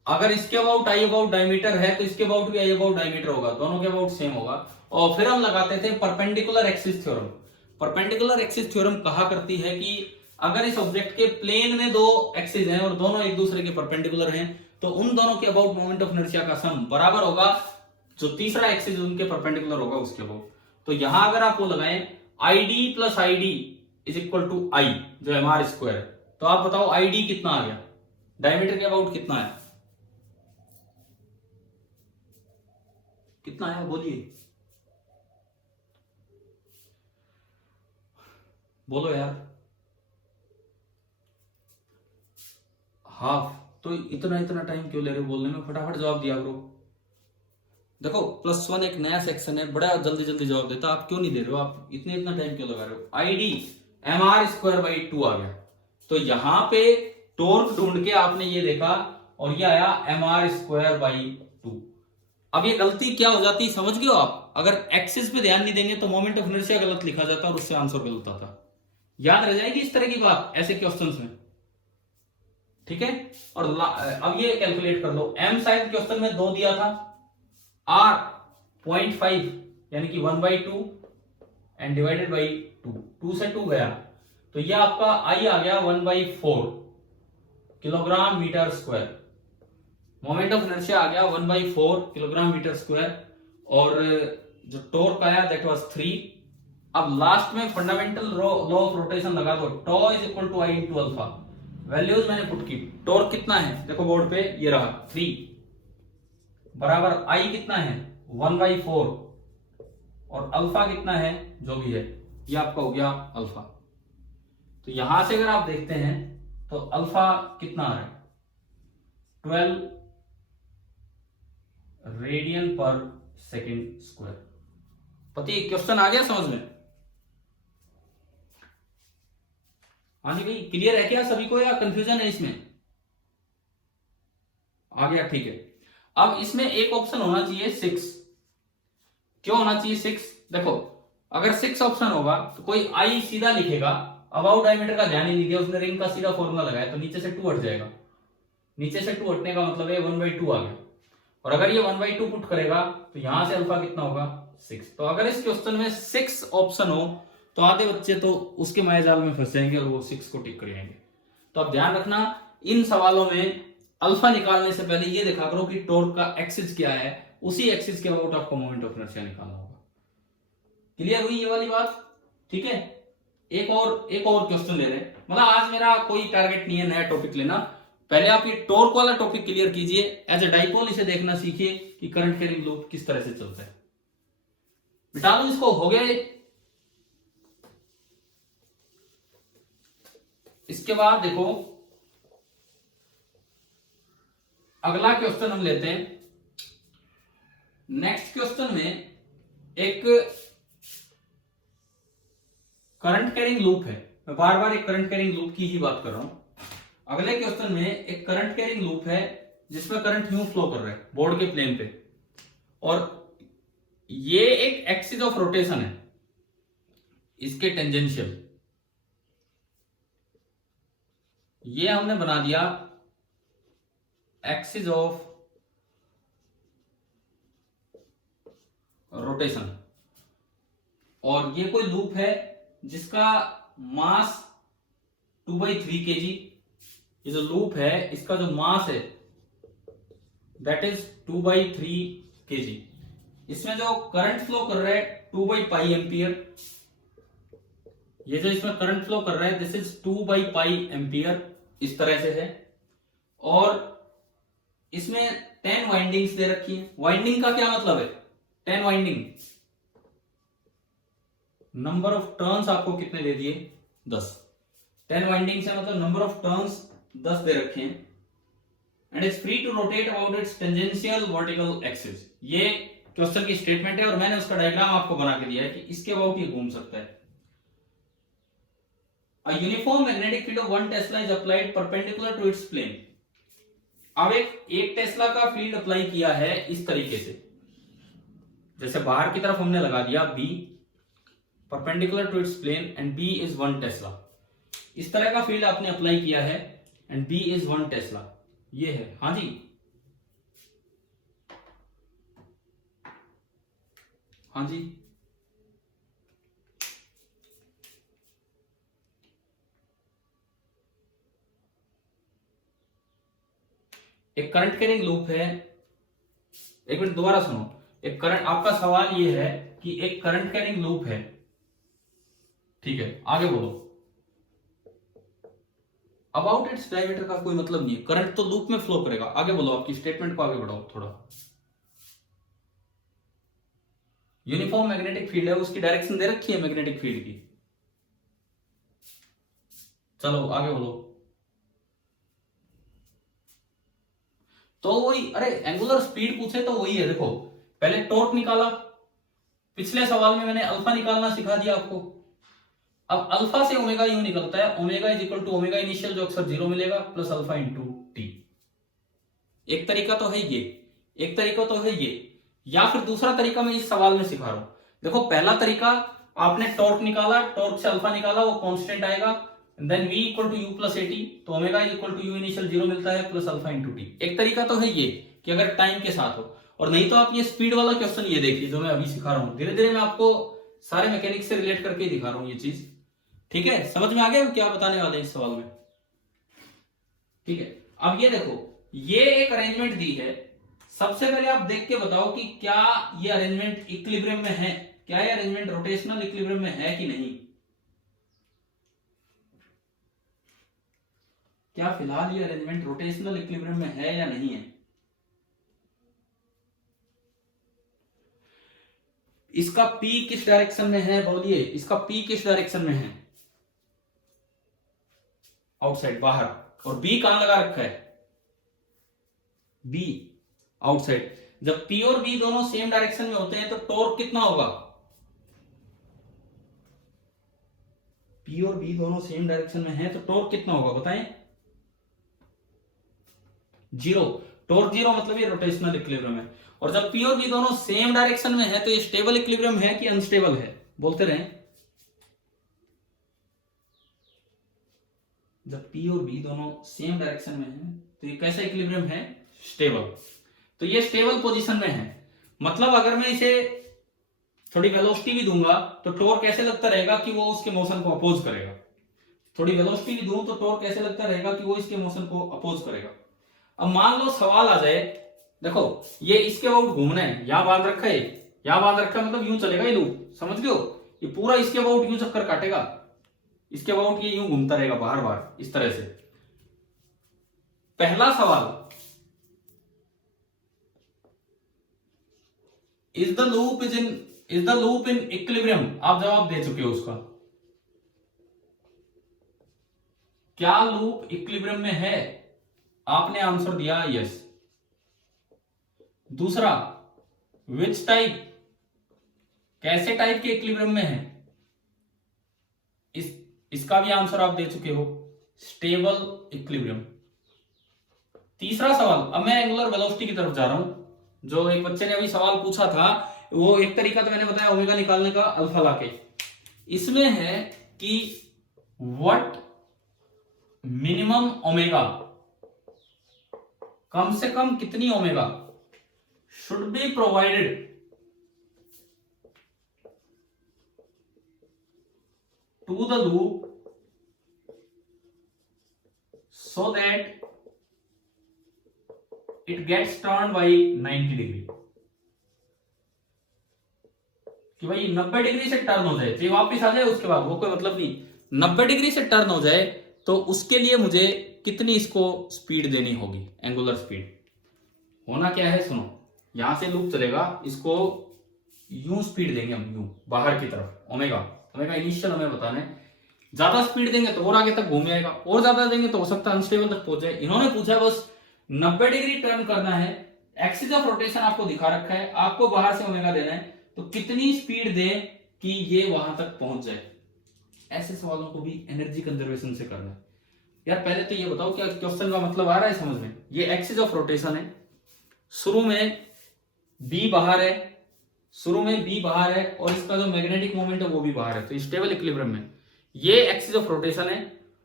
अगर इसके अबाउट I अबाउट डायमीटर है तो इसके अबाउट भी I अबाउट डायमीटर होगा, दोनों के अबाउट सेम होगा। और फिर हम लगाते थे perpendicular axis theorem. Perpendicular axis theorem कहा करती है कि अगर इस ऑब्जेक्ट के प्लेन में दो एक्सिस हैं और दोनों एक दूसरे के परपेंडिकुलर हैं तो उन दोनों के अबाउट मोमेंट ऑफ इनर्शिया का सम बराबर होगा जो तीसरा एक्सिस उनके परपेंडिकुलर होगा उसके अबाउट। तो यहां अगर आप वो लगाएं ID plus ID is equal to I जो mr² है, तो आप बताओ ID कितना आ गया, डायमीटर के अबाउट कितना है, कितना है बोलिए, बोलो यार। हाफ। तो इतना इतना टाइम क्यों ले रहे हो बोलने में, फटाफट जवाब दिया करो। देखो +1 एक नया सेक्शन है, बड़ा जल्दी जल्दी जवाब देता, आप क्यों नहीं दे रहे हो, आप इतना टाइम क्यों लगा रहे हो। ID mr²/2 आ गया, तो यहां पे टॉर्क ढूंढ के आपने ये देखा और ये आया mr²/2। अब ये गलती क्या हो जाती समझ गए हो आप? अगर एक्सिस पे ध्यान नहीं देंगे तो मोमेंट ऑफ इनर्शिया गलत लिखा जाता और उससे आंसर गलत आता। याद रह जाएगी इस तरह की बात ऐसे क्वेश्चंस में, ठीक है। और अब ये कैलकुलेट कर लो, m शायद क्वेश्चन में 2 दिया था, r 0.5 यानी कि 1/2 एंड डिवाइडेड बाई 2, 2 से 2 गया तो ये आपका I आ गया 1/4 kilogram metre square. Moment of inertia आ गया 1/4 किलोग्राम मीटर स्क्वायर और जो टॉर्क आया दैट वाज 3। अब लास्ट में फंडामेंटल लॉ ऑफ रोटेशन लगा दो, tau is equal to I into alpha. Values मैंने पुट की, टॉर्क कितना है देखो बोर्ड पे, ये रहा 3 बराबर I कितना है 1/4 और अल्फा कितना है जो भी है, ये आपका हो गया अल्फा। तो यहां से अगर आप देखते हैं तो अल्फा कितना आ रहा है 12 रेडियन पर सेकेंड स्क्वायर। पति क्वेश्चन आ गया समझ में? हाँ जी भाई, क्लियर है क्या सभी को या कंफ्यूजन है इसमें? आ गया, ठीक है। अब इसमें एक ऑप्शन होना चाहिए 6। क्यों होना चाहिए 6? देखो अगर 6 ऑप्शन होगा तो कोई I सीधा लिखेगा, अबाउट डायमीटर का ध्यान ही नहीं दिया उसने, रिंग का सीधा फॉर्मूला लगाया तो नीचे से 2 हट जाएगा। नीचे से 2 हटने का मतलब है 1/2 आ गया, और अगर ये 1/2 पुट करेगा तो यहां से अल्फा कितना होगा 6। तो अगर इस क्वेश्चन में 6 ऑप्शन हो तो आधे बच्चे तो उसके मायाजाल में फंस जाएंगे और वो 6 को टिक कर जाएंगे। तो अब ध्यान रखना इन सवालों में अल्फा निकालने से पहले ये देखा करो कि टॉर्क का एक्सिस क्या है, उसी एक्सिस के अबाउट आपको मोमेंट ऑफ इनर्शिया निकालना होगा। क्लियर हुई ये वाली बात? ठीक है। एक और क्वेश्चन ले रहे हैं, मतलब आज मेरा कोई टारगेट नहीं है नया टॉपिक लेना, पहले आप ये टॉर्क वाला टॉपिक क्लियर कीजिए, एज ए डाइपोल इसे देखना सीखिए कि करंट कैरिंग लूप किस तरह से चलता है। मिटा दो इसको, हो गया। इसके बाद देखो अगला क्वेश्चन हम लेते हैं। नेक्स्ट क्वेश्चन में एक करंट कैरिंग लूप है, मैं बार बार एक करंट कैरिंग लूप की ही बात कर रहा हूं। अगले क्वेश्चन में एक करंट कैरिंग लूप है जिसमें करंट यूं फ्लो कर रहा है बोर्ड के प्लेन पे, और ये एक एक्सिस ऑफ रोटेशन है इसके टेंजेंशियल, ये हमने बना दिया एक्सिस ऑफ रोटेशन, और ये कोई लूप है जिसका मास 2/3 kg। ये जो लूप है इसका जो मास है दैट इज 2/3 kg। इसमें जो करंट फ्लो कर रहा है 2/π एम्पियर, ये जो इसमें करंट फ्लो कर रहा है दिस इज 2/π एम्पियर, इस तरह से है। और इसमें 10 वाइंडिंग्स दे रखी है। वाइंडिंग का क्या मतलब है? 10 वाइंडिंग, नंबर ऑफ टर्न्स आपको कितने दे दिए 10। 10 वाइंडिंग से मतलब नंबर ऑफ टर्न्स 10 दे रखे हैं, and it's free to rotate about its tangential vertical axis. ये क्वेश्चन की स्टेटमेंट है और मैंने उसका डायग्राम आपको बना के दिया है कि इसके अबाउट ये घूम सकता है। A uniform magnetic field of 1 Tesla is applied perpendicular to its plane. अब एक टेस्ला का फील्ड अप्लाई किया है इस तरीके से, जैसे बाहर की तरफ हमने लगा दिया B perpendicular to its plane and B is 1 tesla. इस तरह का फील्ड आपने अप्लाई किया है एंड B इज 1 टेस्ला, ये है। हाँ जी, हाँ जी, एक करंट कैरिंग लूप है। एक मिनट दोबारा सुनो। एक करंट, आपका सवाल ये है कि एक करंट कैरिंग लूप है, ठीक है, आगे बोलो। अबाउट इट्स डायमीटर का कोई मतलब नहीं है, करंट तो लूप में फ्लो करेगा। आगे बोलो, आपकी स्टेटमेंट को आगे बढ़ाओ थोड़ा। यूनिफॉर्म मैग्नेटिक फील्ड है, उसकी डायरेक्शन दे रखी है मैग्नेटिक फील्ड की। चलो आगे बोलो। तो वही, अरे एंगुलर स्पीड पूछे तो वही है। देखो पहले टॉर्क निकाला, पिछले सवाल में मैंने अल्फा निकालना सिखा दिया आपको। अब अल्फा से ओमेगा यूं निकलता है, omega is equal to omega initial जो अक्सर 0 मिलेगा प्लस अल्फा इंटू टी। एक तरीका तो है ये, एक तरीका तो है ये, या फिर दूसरा तरीका मैं इस सवाल में सिखा रहा हूं। देखो पहला तरीका, आपने टॉर्क निकाला, टॉर्क से अल्फा निकाला, वो कांस्टेंट आएगा, then v equal to u plus AT, तो omega equal to u initial 0 मिलता है प्लस अल्फा इंटू टी। एक तरीका तो है ये कि अगर टाइम के साथ हो, और नहीं तो आप ये स्पीड वाला क्वेश्चन ये देखिए जो मैं अभी सिखा रहा हूं। धीरे धीरे मैं आपको सारे मैकेनिक्स से रिलेट करके ही दिखा रहा हूं ये चीज, ठीक है। समझ में आ गया क्या बताने वाले इस सवाल में, ठीक है। अब ये देखो, ये एक अरेंजमेंट दी है। सबसे पहले आप देख के बताओ कि क्या ये अरेंजमेंट इक्विलिब्रियम में है, क्या ये अरेंजमेंट रोटेशनल इक्विलिब्रियम में है कि नहीं। क्या फिलहाल ये अरेंजमेंट रोटेशनल इक्विलिब्रियम में है या नहीं है। इसका P किस डायरेक्शन में है, बोलिए, इसका P किस डायरेक्शन में है, आउटसाइड, बाहर। और B कहां लगा रखा है, B आउटसाइड। जब P और B दोनों सेम डायरेक्शन में होते हैं तो टॉर्क कितना होगा, P और B दोनों सेम डायरेक्शन में है तो टॉर्क कितना होगा बताएं, 0। टॉर्क 0 मतलब ये रोटेशनल इक्विलिब्रियम है। और जब P और B दोनों सेम डायरेक्शन में है तो ये स्टेबल इक्विलिब्रियम है कि अनस्टेबल है, बोलते रहें। जब P और B दोनों सेम डायरेक्शन में है तो ये कैसा इक्विलिब्रियम है, स्टेबल। तो ये स्टेबल पोजीशन में है। मतलब अगर मैं इसे थोड़ी वेलोसिटी भी दूंगा तो टॉर्क कैसे लगता रहेगा कि वो उसके मोशन को अपोज करेगा। थोड़ी वेलोसिटी भी दूं तो टॉर्क कैसे लगता रहेगा कि वो इसके मोशन को अपोज करेगा। अब मान लो सवाल आ जाए, देखो ये इसके अबाउट घूमना है, यहां बांध रखा है, यहां बांध रखा है, मतलब यूं चलेगा ये लूप, समझ गए हो। ये पूरा इसके अबाउट यूं चक्कर काटेगा, इसके अबाउट ये यूं घूमता रहेगा बाहर बाहर इस तरह से। पहला सवाल, is the loop in equilibrium, आप जवाब दे चुके हो उसका। क्या लूप इक्विलिब्रियम में है, आपने आंसर दिया यस। दूसरा, विच टाइप, कैसे टाइप के इक्विलिब्रियम में है, इसका भी आंसर आप दे चुके हो, स्टेबल इक्विलिब्रियम। तीसरा सवाल, अब मैं एंगुलर वेलोसिटी की तरफ जा रहा हूं। जो एक बच्चे ने अभी सवाल पूछा था, वो एक तरीका तो मैंने बताया ओमेगा निकालने का अल्फा लाके। इसमें है कि व्हाट मिनिमम ओमेगा, कम से कम कितनी omega should be provided to the loop so that it gets turned by 90 degree, कि भाई 90 डिग्री से टर्न हो जाए, फिर वापस आ जाए उसके बाद, वो कोई मतलब नहीं। 90 डिग्री से टर्न हो जाए तो उसके लिए मुझे कितनी इसको स्पीड देनी होगी, एंगुलर स्पीड। होना क्या है सुनो, यहां से लूप चलेगा, इसको यूं स्पीड देंगे हम, यूं बाहर की तरफ, ओमेगा इनिशियल हमें बताना है। ज्यादा स्पीड देंगे तो और आगे तक घूम जाएगा, और ज्यादा देंगे तो हो सकता है अनस्टेबल तक पहुंच जाए। इन्होंने पूछा बस 90 डिग्री टर्न करना है, एक्सिस ऑफ रोटेशन आपको दिखा रखा है, आपको बाहर से ओमेगा देना है, तो कितनी स्पीड दें कि ये वहां तक पहुंच जाए। ऐसे सवालों को भी एनर्जी कंजर्वेशन से करना है। यार पहले तो ये बताओ क्या क्वेश्चन का मतलब आ रहा है समझ में। ये एक्सिस ऑफ रोटेशन है, शुरू में बी बाहर है, शुरू में बी बाहर है और इसका जो मैग्नेटिक मोमेंट है वो भी बाहर है, तो स्टेबल इक्विलिब्रियम में ये एक्सिस ऑफ रोटेशन है।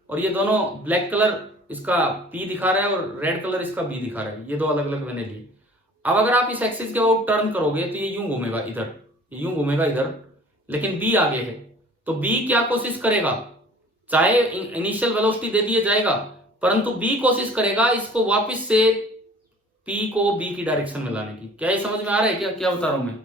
और ये दोनों ब्लैक कलर इसका P दिखा रहा है और रेड कलर इसका B दिखा रहा है, ये दो अलग अलग मैंने लिए। अब अगर आप इस एक्सिस के अबाउट टर्न करोगे तो ये यूं घूमेगा इधर, ये यूं घूमेगा इधर, लेकिन B आगे है, तो B क्या कोशिश करेगा, चाहे इनिशियल वेलोसिटी दे दिया जाएगा परंतु B कोशिश करेगा इसको वापस से P को B की डायरेक्शन में लाने की। क्या ये समझ में आ रहा है क्या क्या बता रहा हूं मैं?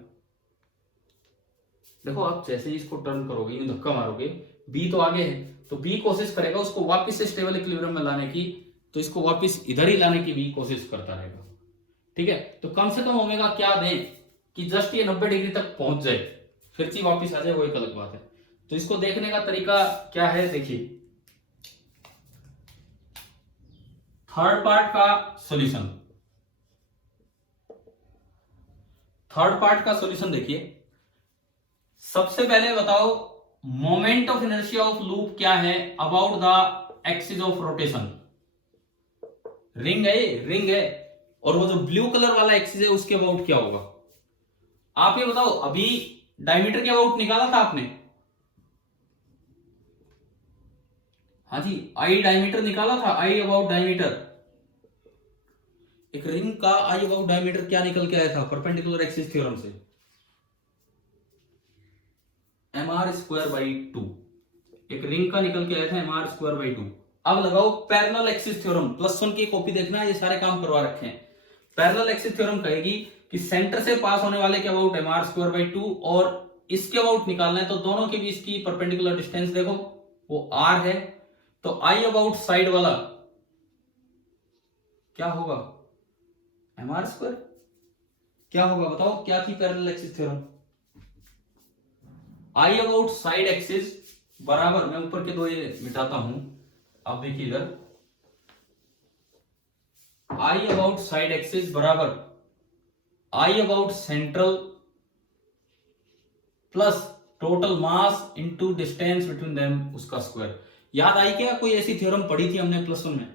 देखो आप जैसे ही इसको टर्न करोगे, यूं धक्का मारोगे, B तो आगे है, तो B कोशिश करेगा उसको वापस से स्टेबल इक्विलिब्रियम में लाने की, तो इसको वापस इधर ही लाने की भी कोशिश करता रहेगा। ठीक है, तो कम से कम ओमेगा क्या दें कि जस्ट ये 90 डिग्री तक पहुंच जाए, फिर से वापस आ जाए, वो एक अलग बात है। तो इसको देखने का तरीका क्या है, देखिए थर्ड पार्ट का सॉल्यूशन, थर्ड पार्ट का सॉल्यूशन देखिए। सबसे पहले बताओ moment of inertia of loop क्या है about the axis of rotation. Ring है, रिंग है, और वो जो ब्लू कलर वाला एक्सिस है उसके अबाउट क्या होगा। आप ये बताओ, अभी डायमीटर के अबाउट निकाला था आपने? हाँ जी, आई डायमीटर निकाला था, आई अबाउट डायमीटर। एक रिंग का आई अबाउट डायमीटर क्या निकल के आया था परपेंडिकुलर एक्सिस थ्योरम से? mr²/2। एक रिंग का निकल के आया था mr²/2। अब लगाओ पैरेलल एक्सिस थ्योरम, +1 की कॉपी देखना, ये सारे काम करवा रखे हैं। पैरेलल एक्सिस थ्योरम कहेगी कि सेंटर से पास होने वाले के अबाउट mr²/2 और इसके अबाउट निकालना है, तो दोनों के बीच की परपेंडिकुलर डिस्टेंस देखो वो r है, तो आई अबाउट साइड वाला क्या होगा, mr²। क्या होगा बताओ, क्या थी parallel axis theorem? I about side axis बराबर, मैं ऊपर के दो ये मिटाता हूं, अब देखिए इधर, आई अबाउट साइड एक्सिस बराबर आई about central plus total mass into distance between them उसका स्क्वायर। याद आई क्या, कोई ऐसी थ्योरम पढ़ी थी हमने +1 में?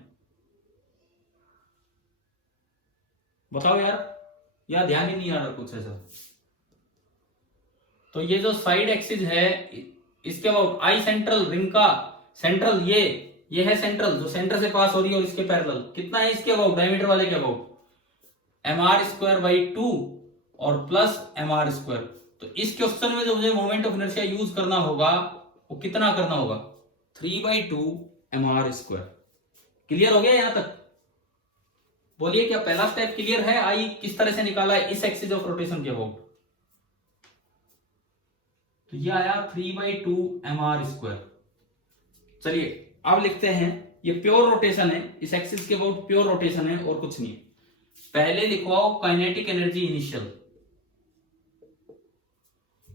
बताओ यार ध्यान ही नहीं आ रहा कुछ ऐसा। तो ये जो साइड एक्सिस है इसके अबाउट आई सेंट्रल, रिंग का सेंट्रल ये है सेंट्रल, जो सेंटर से पास हो रही है, और इसके पैरेलल कितना है इसके अबाउट, डायमीटर वाले के अबाउट mr²/2 और प्लस mr²। तो इस क्वेश्चन में जो मुझे मोमेंट ऑफ इनर्शिया यूज करना होगा वो कितना करना होगा, 3/2 mr²। क्लियर हो गया यहां तक? बोलिए क्या पहला स्टेप क्लियर है? आई किस तरह से निकाला है इस एक्सिस ऑफ रोटेशन के अबाउट, तो ये आया 3/2 mr²। चलिए अब लिखते हैं, ये प्योर रोटेशन है, इस एक्सिस के अबाउट प्योर रोटेशन है और कुछ नहीं। पहले लिखवाओ काइनेटिक एनर्जी इनिशियल,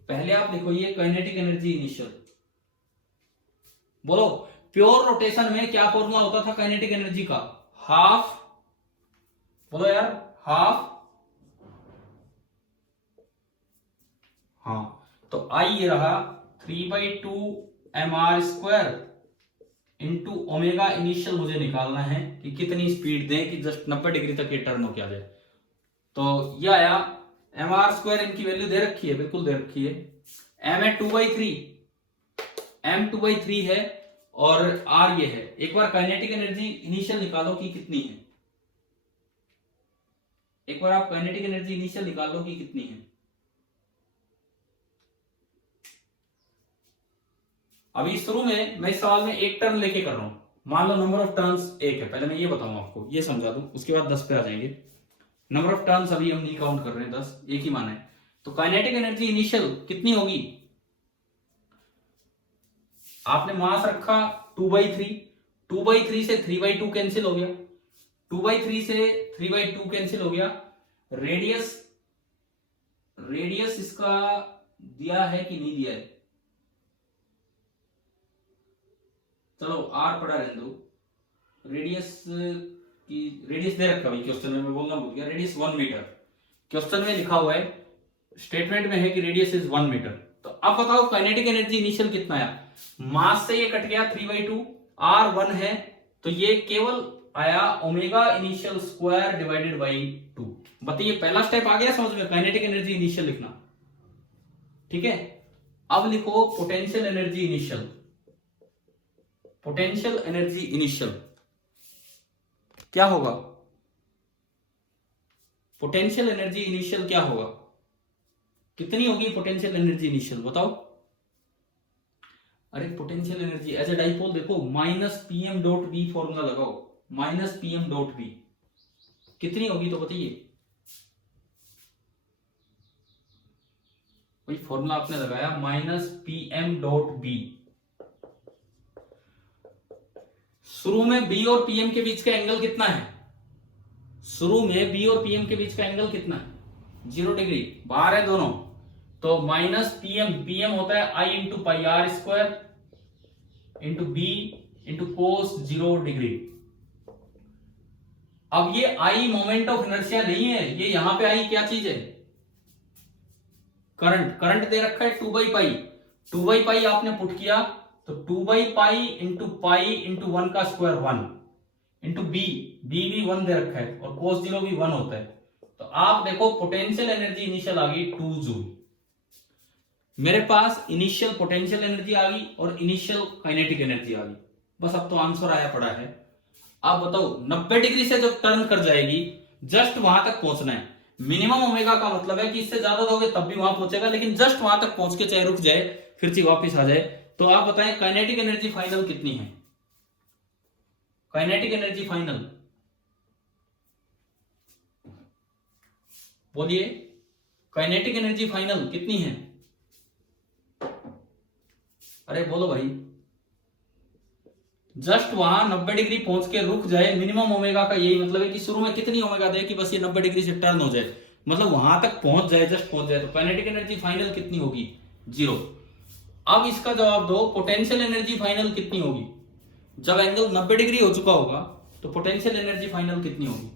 पहले आप लिखो ये काइनेटिक एनर्जी इनिशियल। बोलो प्योर रोटेशन में क्या फॉर्मूला होता था काइनेटिक एनर्जी का, हाफ, बोलो यार हाफ, हाँ, तो आई ये रहा 3/2 mr² इंटू ओमेगा इनिशियल मुझे निकालना है कि कितनी स्पीड दें कि जस्ट 90 डिग्री तक ये टर्न हो के आ जाए। तो ये आया mr², इनकी वैल्यू दे रखी है, बिल्कुल दे रखी है। m है 2/3, m 2/3 है और r ये है। एक बार काइनेटिक एनर्जी इनिशियल निकालो कि कितनी है, एक बार आप काइनेटिक एनर्जी इनिशियल निकाल लो कि कितनी है। अभी शुरू में मैं इस सवाल में एक टर्न लेके कर रहा हूं, मान लो नंबर ऑफ टर्न्स 1 है, पहले मैं ये बताऊंगा आपको, ये समझा दूं, उसके बाद 10 पे आ जाएंगे। नंबर ऑफ टर्न्स अभी हम नहीं काउंट कर रहे हैं, 10 एक ही मान है। तो काइनेटिक एनर्जी इनिशियल कितनी होगी, आपने मास रखा 2/3, 2/3 से 3/2 कैंसिल हो गया, 2/3 से 3/2 कैंसिल हो गया। रेडियस इसका दिया है कि नहीं दिया है, चलो r पढ़ा रहने दो। रेडियस दे रखा भाई क्वेश्चन में, मैं बोलना भूल गया, रेडियस 1 मीटर क्वेश्चन में लिखा हुआ है, स्टेटमेंट में है कि रेडियस इज 1 मीटर। तो अब बताओ काइनेटिक एनर्जी इनिशियल कितना आया, मास से ये कट गया 3/2, R 1 है तो ये केवल आया omega initial square divided by 2। बताइए पहला स्टेप आ गया समझ में, काइनेटिक एनर्जी इनिशियल लिखना। ठीक है, अब लिखो potential energy initial. Potential energy initial क्या होगा? पोटेंशियल एनर्जी इनिशियल क्या होगा? कितनी होगी पोटेंशियल एनर्जी इनिशियल बताओ? अरे potential energy as a dipole देखो minus PM dot B formula लगाओ, माइनस पीएम डॉट बी कितनी होगी तो बताइए। वही फॉर्मूला आपने लगाया माइनस पीएम डॉट बी। शुरू में बी और पीएम के बीच का एंगल कितना है? शुरू में बी और पीएम के बीच का एंगल कितना है? 0 डिग्री, बाहर है दोनों, तो माइनस पीएम, पीएम होता है I into pi are square into B into cos 0 degree. अब ये आई मोमेंट ऑफ इनर्शिया नहीं है, ये यहां पे आई क्या चीज है? करंट। करंट दे रखा है 2/पाई, 2/पाई आपने पुट किया तो 2/पाई इंटू पाई इंटू 1 का स्क्वायर 1 इंटू बी, बी भी 1 दे रखा है और कोस 0 भी 1 होता है। तो आप देखो पोटेंशियल एनर्जी इनिशियल आ गई 2 जूल। मेरे पास इनिशियल पोटेंशियल एनर्जी आ गई और इनिशियल काइनेटिक एनर्जी आ गई, बस अब तो आंसर आया पड़ा है। आप बताओ 90 डिग्री से जब टर्न कर जाएगी जस्ट वहां तक पहुंचना है। मिनिमम ओमेगा का मतलब है कि इससे ज्यादा दोगे तब भी वहां पहुंचेगा, लेकिन जस्ट वहां तक पहुंच के चाहे रुक जाए फिर से वापस आ जाए। तो आप बताएं काइनेटिक एनर्जी फाइनल कितनी है? काइनेटिक एनर्जी फाइनल बोलिए, काइनेटिक एनर्जी फाइनल कितनी है? अरे बोलो भाई। जस्ट वहां 90 डिग्री पहुंच के रुक जाए, मिनिमम ओमेगा का यही मतलब है कि शुरू में कितनी ओमेगा दे कि बस ये 90 डिग्री से टर्न हो जाए, मतलब वहां तक पहुंच जाए, जस्ट पहुंच जाए। तो काइनेटिक एनर्जी फाइनल कितनी होगी? 0। अब इसका जवाब दो पोटेंशियल एनर्जी फाइनल कितनी होगी? जब एंगल 90 डिग्री हो चुका होगा तो पोटेंशियल एनर्जी फाइनल कितनी होगी?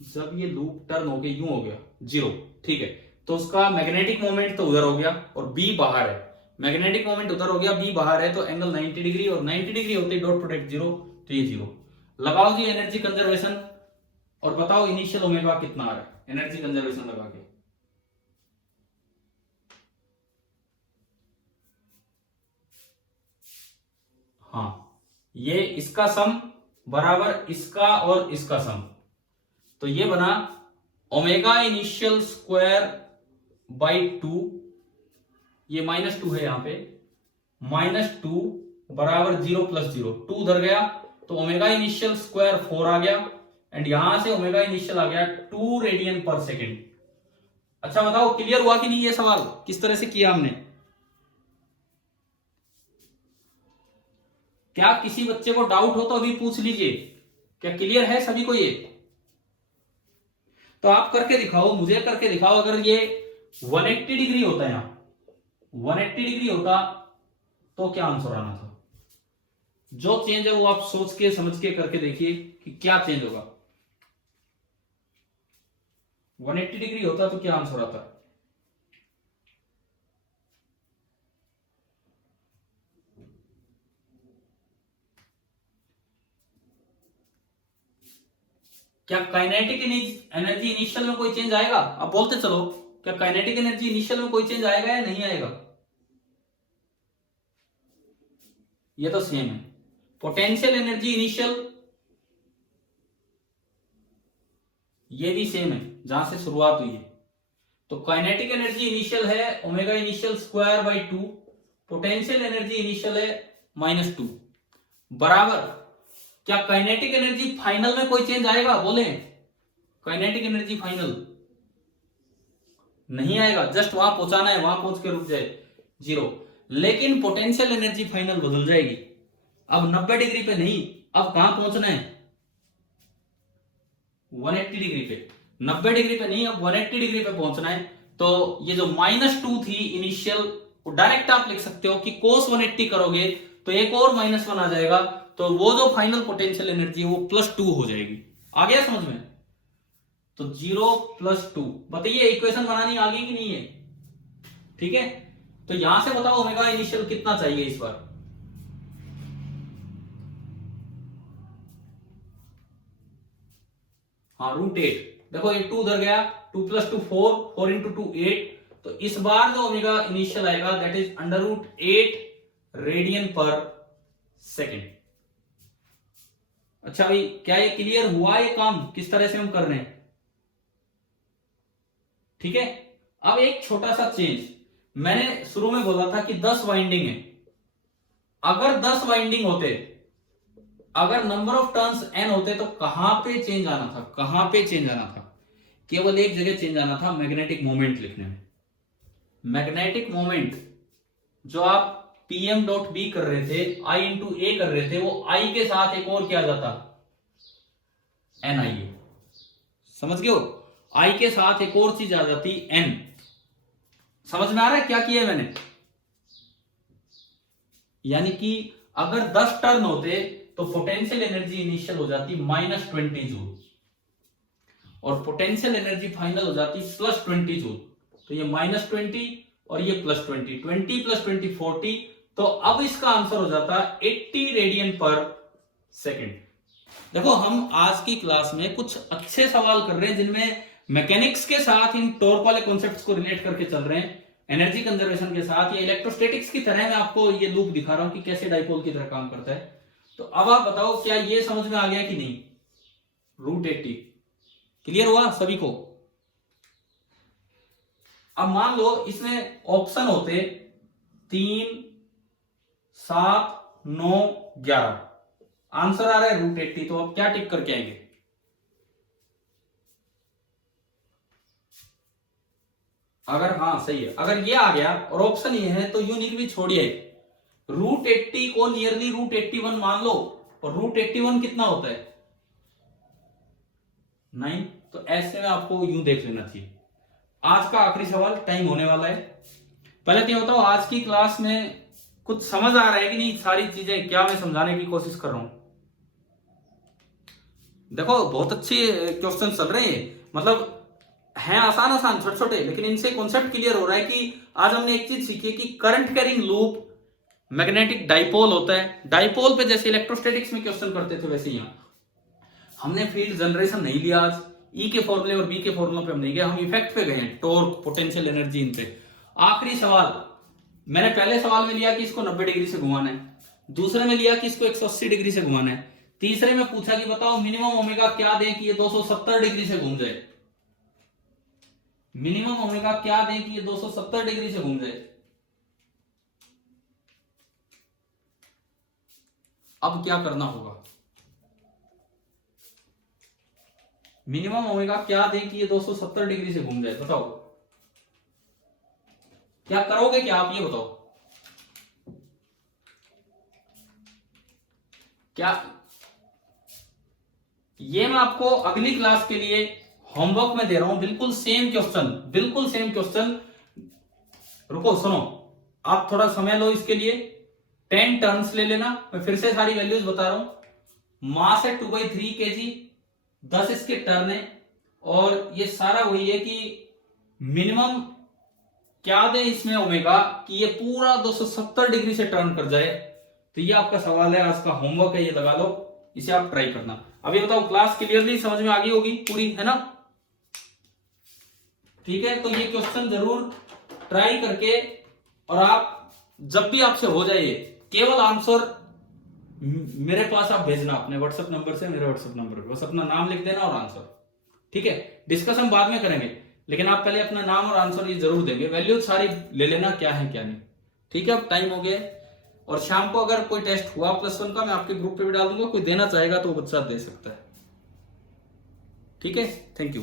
जब ये लूप टर्न हो गया यूं हो गया 0, ठीक है, तो उसका मैग्नेटिक मोमेंट तो उधर हो गया और बी बाहर है। मैग्नेटिक मोमेंट उधर हो गया, बी बाहर है, तो एंगल 90 डिग्री और 90 डिग्री होते ही डॉट प्रोडक्ट 0, तो ये 0। लगाओ जी एनर्जी कंजर्वेशन और बताओ इनिशियल ओमेगा कितना आ रहा है एनर्जी कंजर्वेशन लगा के। हाँ, ये इसका सम बराबर इसका और इसका सम, तो ये बना ओमेगा इनिशियल स्क्वायर बाई 2, ये -2 है यहां पे, -2 बराबर 0 + 0, 2 उधर गया तो ओमेगा इनिशियल स्क्वायर 4 आ गया एंड यहां से ओमेगा इनिशियल आ गया 2 रेडियन पर सेकेंड। अच्छा बताओ क्लियर हुआ कि नहीं ये सवाल? किस तरह से किया हमने? क्या किसी बच्चे को डाउट हो तो अभी पूछ लीजिए, क्या क्लियर है सभी को ये? तो आप करके दिखाओ, मुझे करके दिखाओ। अगर ये 180 डिग्री होता है, यहां 180 डिग्री होता तो क्या आंसर आना था? जो चेंज है वो आप सोच के समझ के करके देखिए कि क्या चेंज होगा। 180 डिग्री होता तो क्या आंसर आता? क्या काइनेटिक एनर्जी इनिशियल में कोई चेंज आएगा? आप बोलते चलो, क्या काइनेटिक एनर्जी इनिशियल में कोई चेंज आएगा या नहीं आएगा? ये तो सेम है। पोटेंशियल एनर्जी इनिशियल ये भी सेम है जहां से शुरुआत हुई है। तो काइनेटिक एनर्जी इनिशियल है omega initial square by 2, potential energy initial है -2 बराबर। क्या काइनेटिक एनर्जी फाइनल में कोई चेंज आएगा? बोले काइनेटिक एनर्जी फाइनल नहीं आएगा, जस्ट वहां पहुंचाना है, वहां पहुंच के रुक जाए 0। लेकिन पोटेंशियल एनर्जी फाइनल बदल जाएगी, अब 90 डिग्री पे नहीं, अब कहां पहुंचना है? 180 डिग्री पे। 90 डिग्री पे नहीं, अब 180 डिग्री पे पहुंचना है। तो ये जो -2 थी इनिशियल, वो डायरेक्ट आप लिख सकते हो कि cos 180 करोगे तो एक और -1 आ जाएगा, तो वो जो फाइनल पोटेंशियल एनर्जी है वो +2 हो जाएगी। आ गया समझ में? तो 0 + 2, बताइए इक्वेशन बनानी आ गई कि नहीं है? ठीक है, तो यहां से बताओ ओमेगा इनिशियल कितना चाहिए इस बार। हाँ √8। देखो ये 2 उधर गया, 2 + 2 4, 4 × 2 8। तो इस बार जो ओमेगा इनिशियल आएगा दैट इज √8 रेडियन पर सेकेंड। अच्छा भाई, क्या ये क्लियर हुआ ये काम किस तरह से हम कर रहे हैं? ठीक है। अब एक छोटा सा चेंज, मैंने शुरू में बोला था कि 10 वाइंडिंग है। अगर 10 वाइंडिंग होते, अगर नंबर ऑफ टर्न्स n होते तो कहां पे चेंज आना था? कहां पे चेंज आना था? केवल एक जगह चेंज आना था, मैग्नेटिक मोमेंट लिखने में। मैग्नेटिक मोमेंट जो आप Pm.B कर रहे थे, I × A कर रहे थे, वो I के साथ एक और क्या जाता? NIA। समझ गए हो? I के साथ एक और चीज आ जाती N। समझ में आ रहा है क्या किया है मैंने? यानी कि अगर 10 टर्न होते तो पोटेंशियल एनर्जी इनिशियल हो जाती -20 जूल और पोटेंशियल एनर्जी फाइनल हो जाती +20 जूल। तो ये -20 और ये +20, 20 + 20 40। तो अब इसका आंसर हो जाता 80 रेडियन पर सेकेंड। देखो हम आज की क्लास में कुछ अच्छे सवाल कर रहे हैं जिनमें मैकेनिक्स के साथ इन टॉर्क वाले कॉन्सेप्ट्स को रिलेट करके चल रहे हैं, एनर्जी कंजर्वेशन के साथ। या इलेक्ट्रोस्टैटिक्स की तरह मैं आपको ये लूप दिखा रहा हूं कि कैसे डाइपोल की तरह काम करता है। तो अब आप बताओ क्या ये समझ में आ गया कि नहीं? √80 क्लियर हुआ सभी को? अब मान लो इसमें ऑप्शन होते 3, 7, 9, 11। आंसर आ रहा है √80। तो अब क्या टिक करके आएंगे? अगर हाँ सही है, अगर ये आ गया और ऑप्शन ये है तो यूनिक भी छोड़िए। √80 को नियरली √81 मान लो, और √81 कितना होता है? 9। तो ऐसे में आपको यूं देख लेना चाहिए। आज का आखिरी सवाल, टाइम होने वाला है। पहले तो ये बताओ आज की क्लास में कुछ समझ आ रहा है कि नहीं? सारी चीजें क्या मैं समझाने की कोशिश कर रहा हूं? देखो बहुत अच्छे क्वेश्चन चल रहे हैं, मतलब हैं आसान आसान छोटे छोटे, लेकिन इनसे कॉन्सेप्ट क्लियर हो रहा है कि आज हमने एक चीज सीखी कि current carrying loop magnetic dipole होता है। डाइपोल पे जैसे इलेक्ट्रोस्टैटिक्स में क्वेश्चन करते थे वैसे यहां हमने फील्ड जनरेशन नहीं लिया आज। ई के फॉर्मूले और बी के फॉर्मूले पे हम नहीं गए, हम इफेक्ट पे गए हैं, टॉर्क, पोटेंशियल एनर्जी, इन पे। आखिरी सवाल, मैंने पहले सवाल में लिया कि इसको 90 डिग्री से घुमाना है, दूसरे में लिया कि इसको 180 डिग्री से घुमाना है, तीसरे में पूछा कि बताओ मिनिमम ओमेगा क्या दें कि ये 270 डिग्री से घूम जाए। मिनिमम ओमेगा क्या दें कि ये 270 डिग्री से घूम जाए। अब क्या करना होगा? मिनिमम ओमेगा क्या दें कि ये 270 डिग्री से घूम जाए? बताओ क्या करोगे, क्या आप ये बताओ। क्या ये मैं आपको अगली क्लास के लिए होमवर्क में दे रहा हूं, बिल्कुल सेम क्वेश्चन, बिल्कुल सेम क्वेश्चन। रुको सुनो, आप थोड़ा समय लो इसके लिए। 10 टर्न्स ले लेना, मैं फिर से सारी वैल्यूज बता रहा हूं। मास है 2/3 kg, 10 इसके टर्न है, और ये सारा वही है कि मिनिमम क्या दे इसमें ओमेगा कि ये पूरा 270 डिग्री से टर्न कर जाए। तो ये आपका सवाल है, आज का होमवर्क है, ये लगा लो, इसे आप ट्राई करना। अब ये बताओ क्लास क्लियरली समझ में आ गई होगी पूरी, है ना? ठीक है, तो ये क्वेश्चन जरूर ट्राई करके, और आप जब भी आपसे हो जाए केवल आंसर मेरे पास आप भेजना अपने व्हाट्सएप नंबर से, मेरे व्हाट्सएप नंबर पे बस अपना नाम लिख देना और आंसर। ठीक है, डिस्कशन बाद में करेंगे, लेकिन आप पहले अपना नाम और आंसर ये जरूर देंगे। वैल्यू सारी ले लेना क्या है क्या नहीं। ठीक है, अब टाइम हो गया, और शाम को अगर कोई टेस्ट हुआ +1 का मैं आपके ग्रुप पे भी डाल दूंगा, कोई देना चाहेगा तो बच्चा दे सकता है। ठीक है, थैंक यू।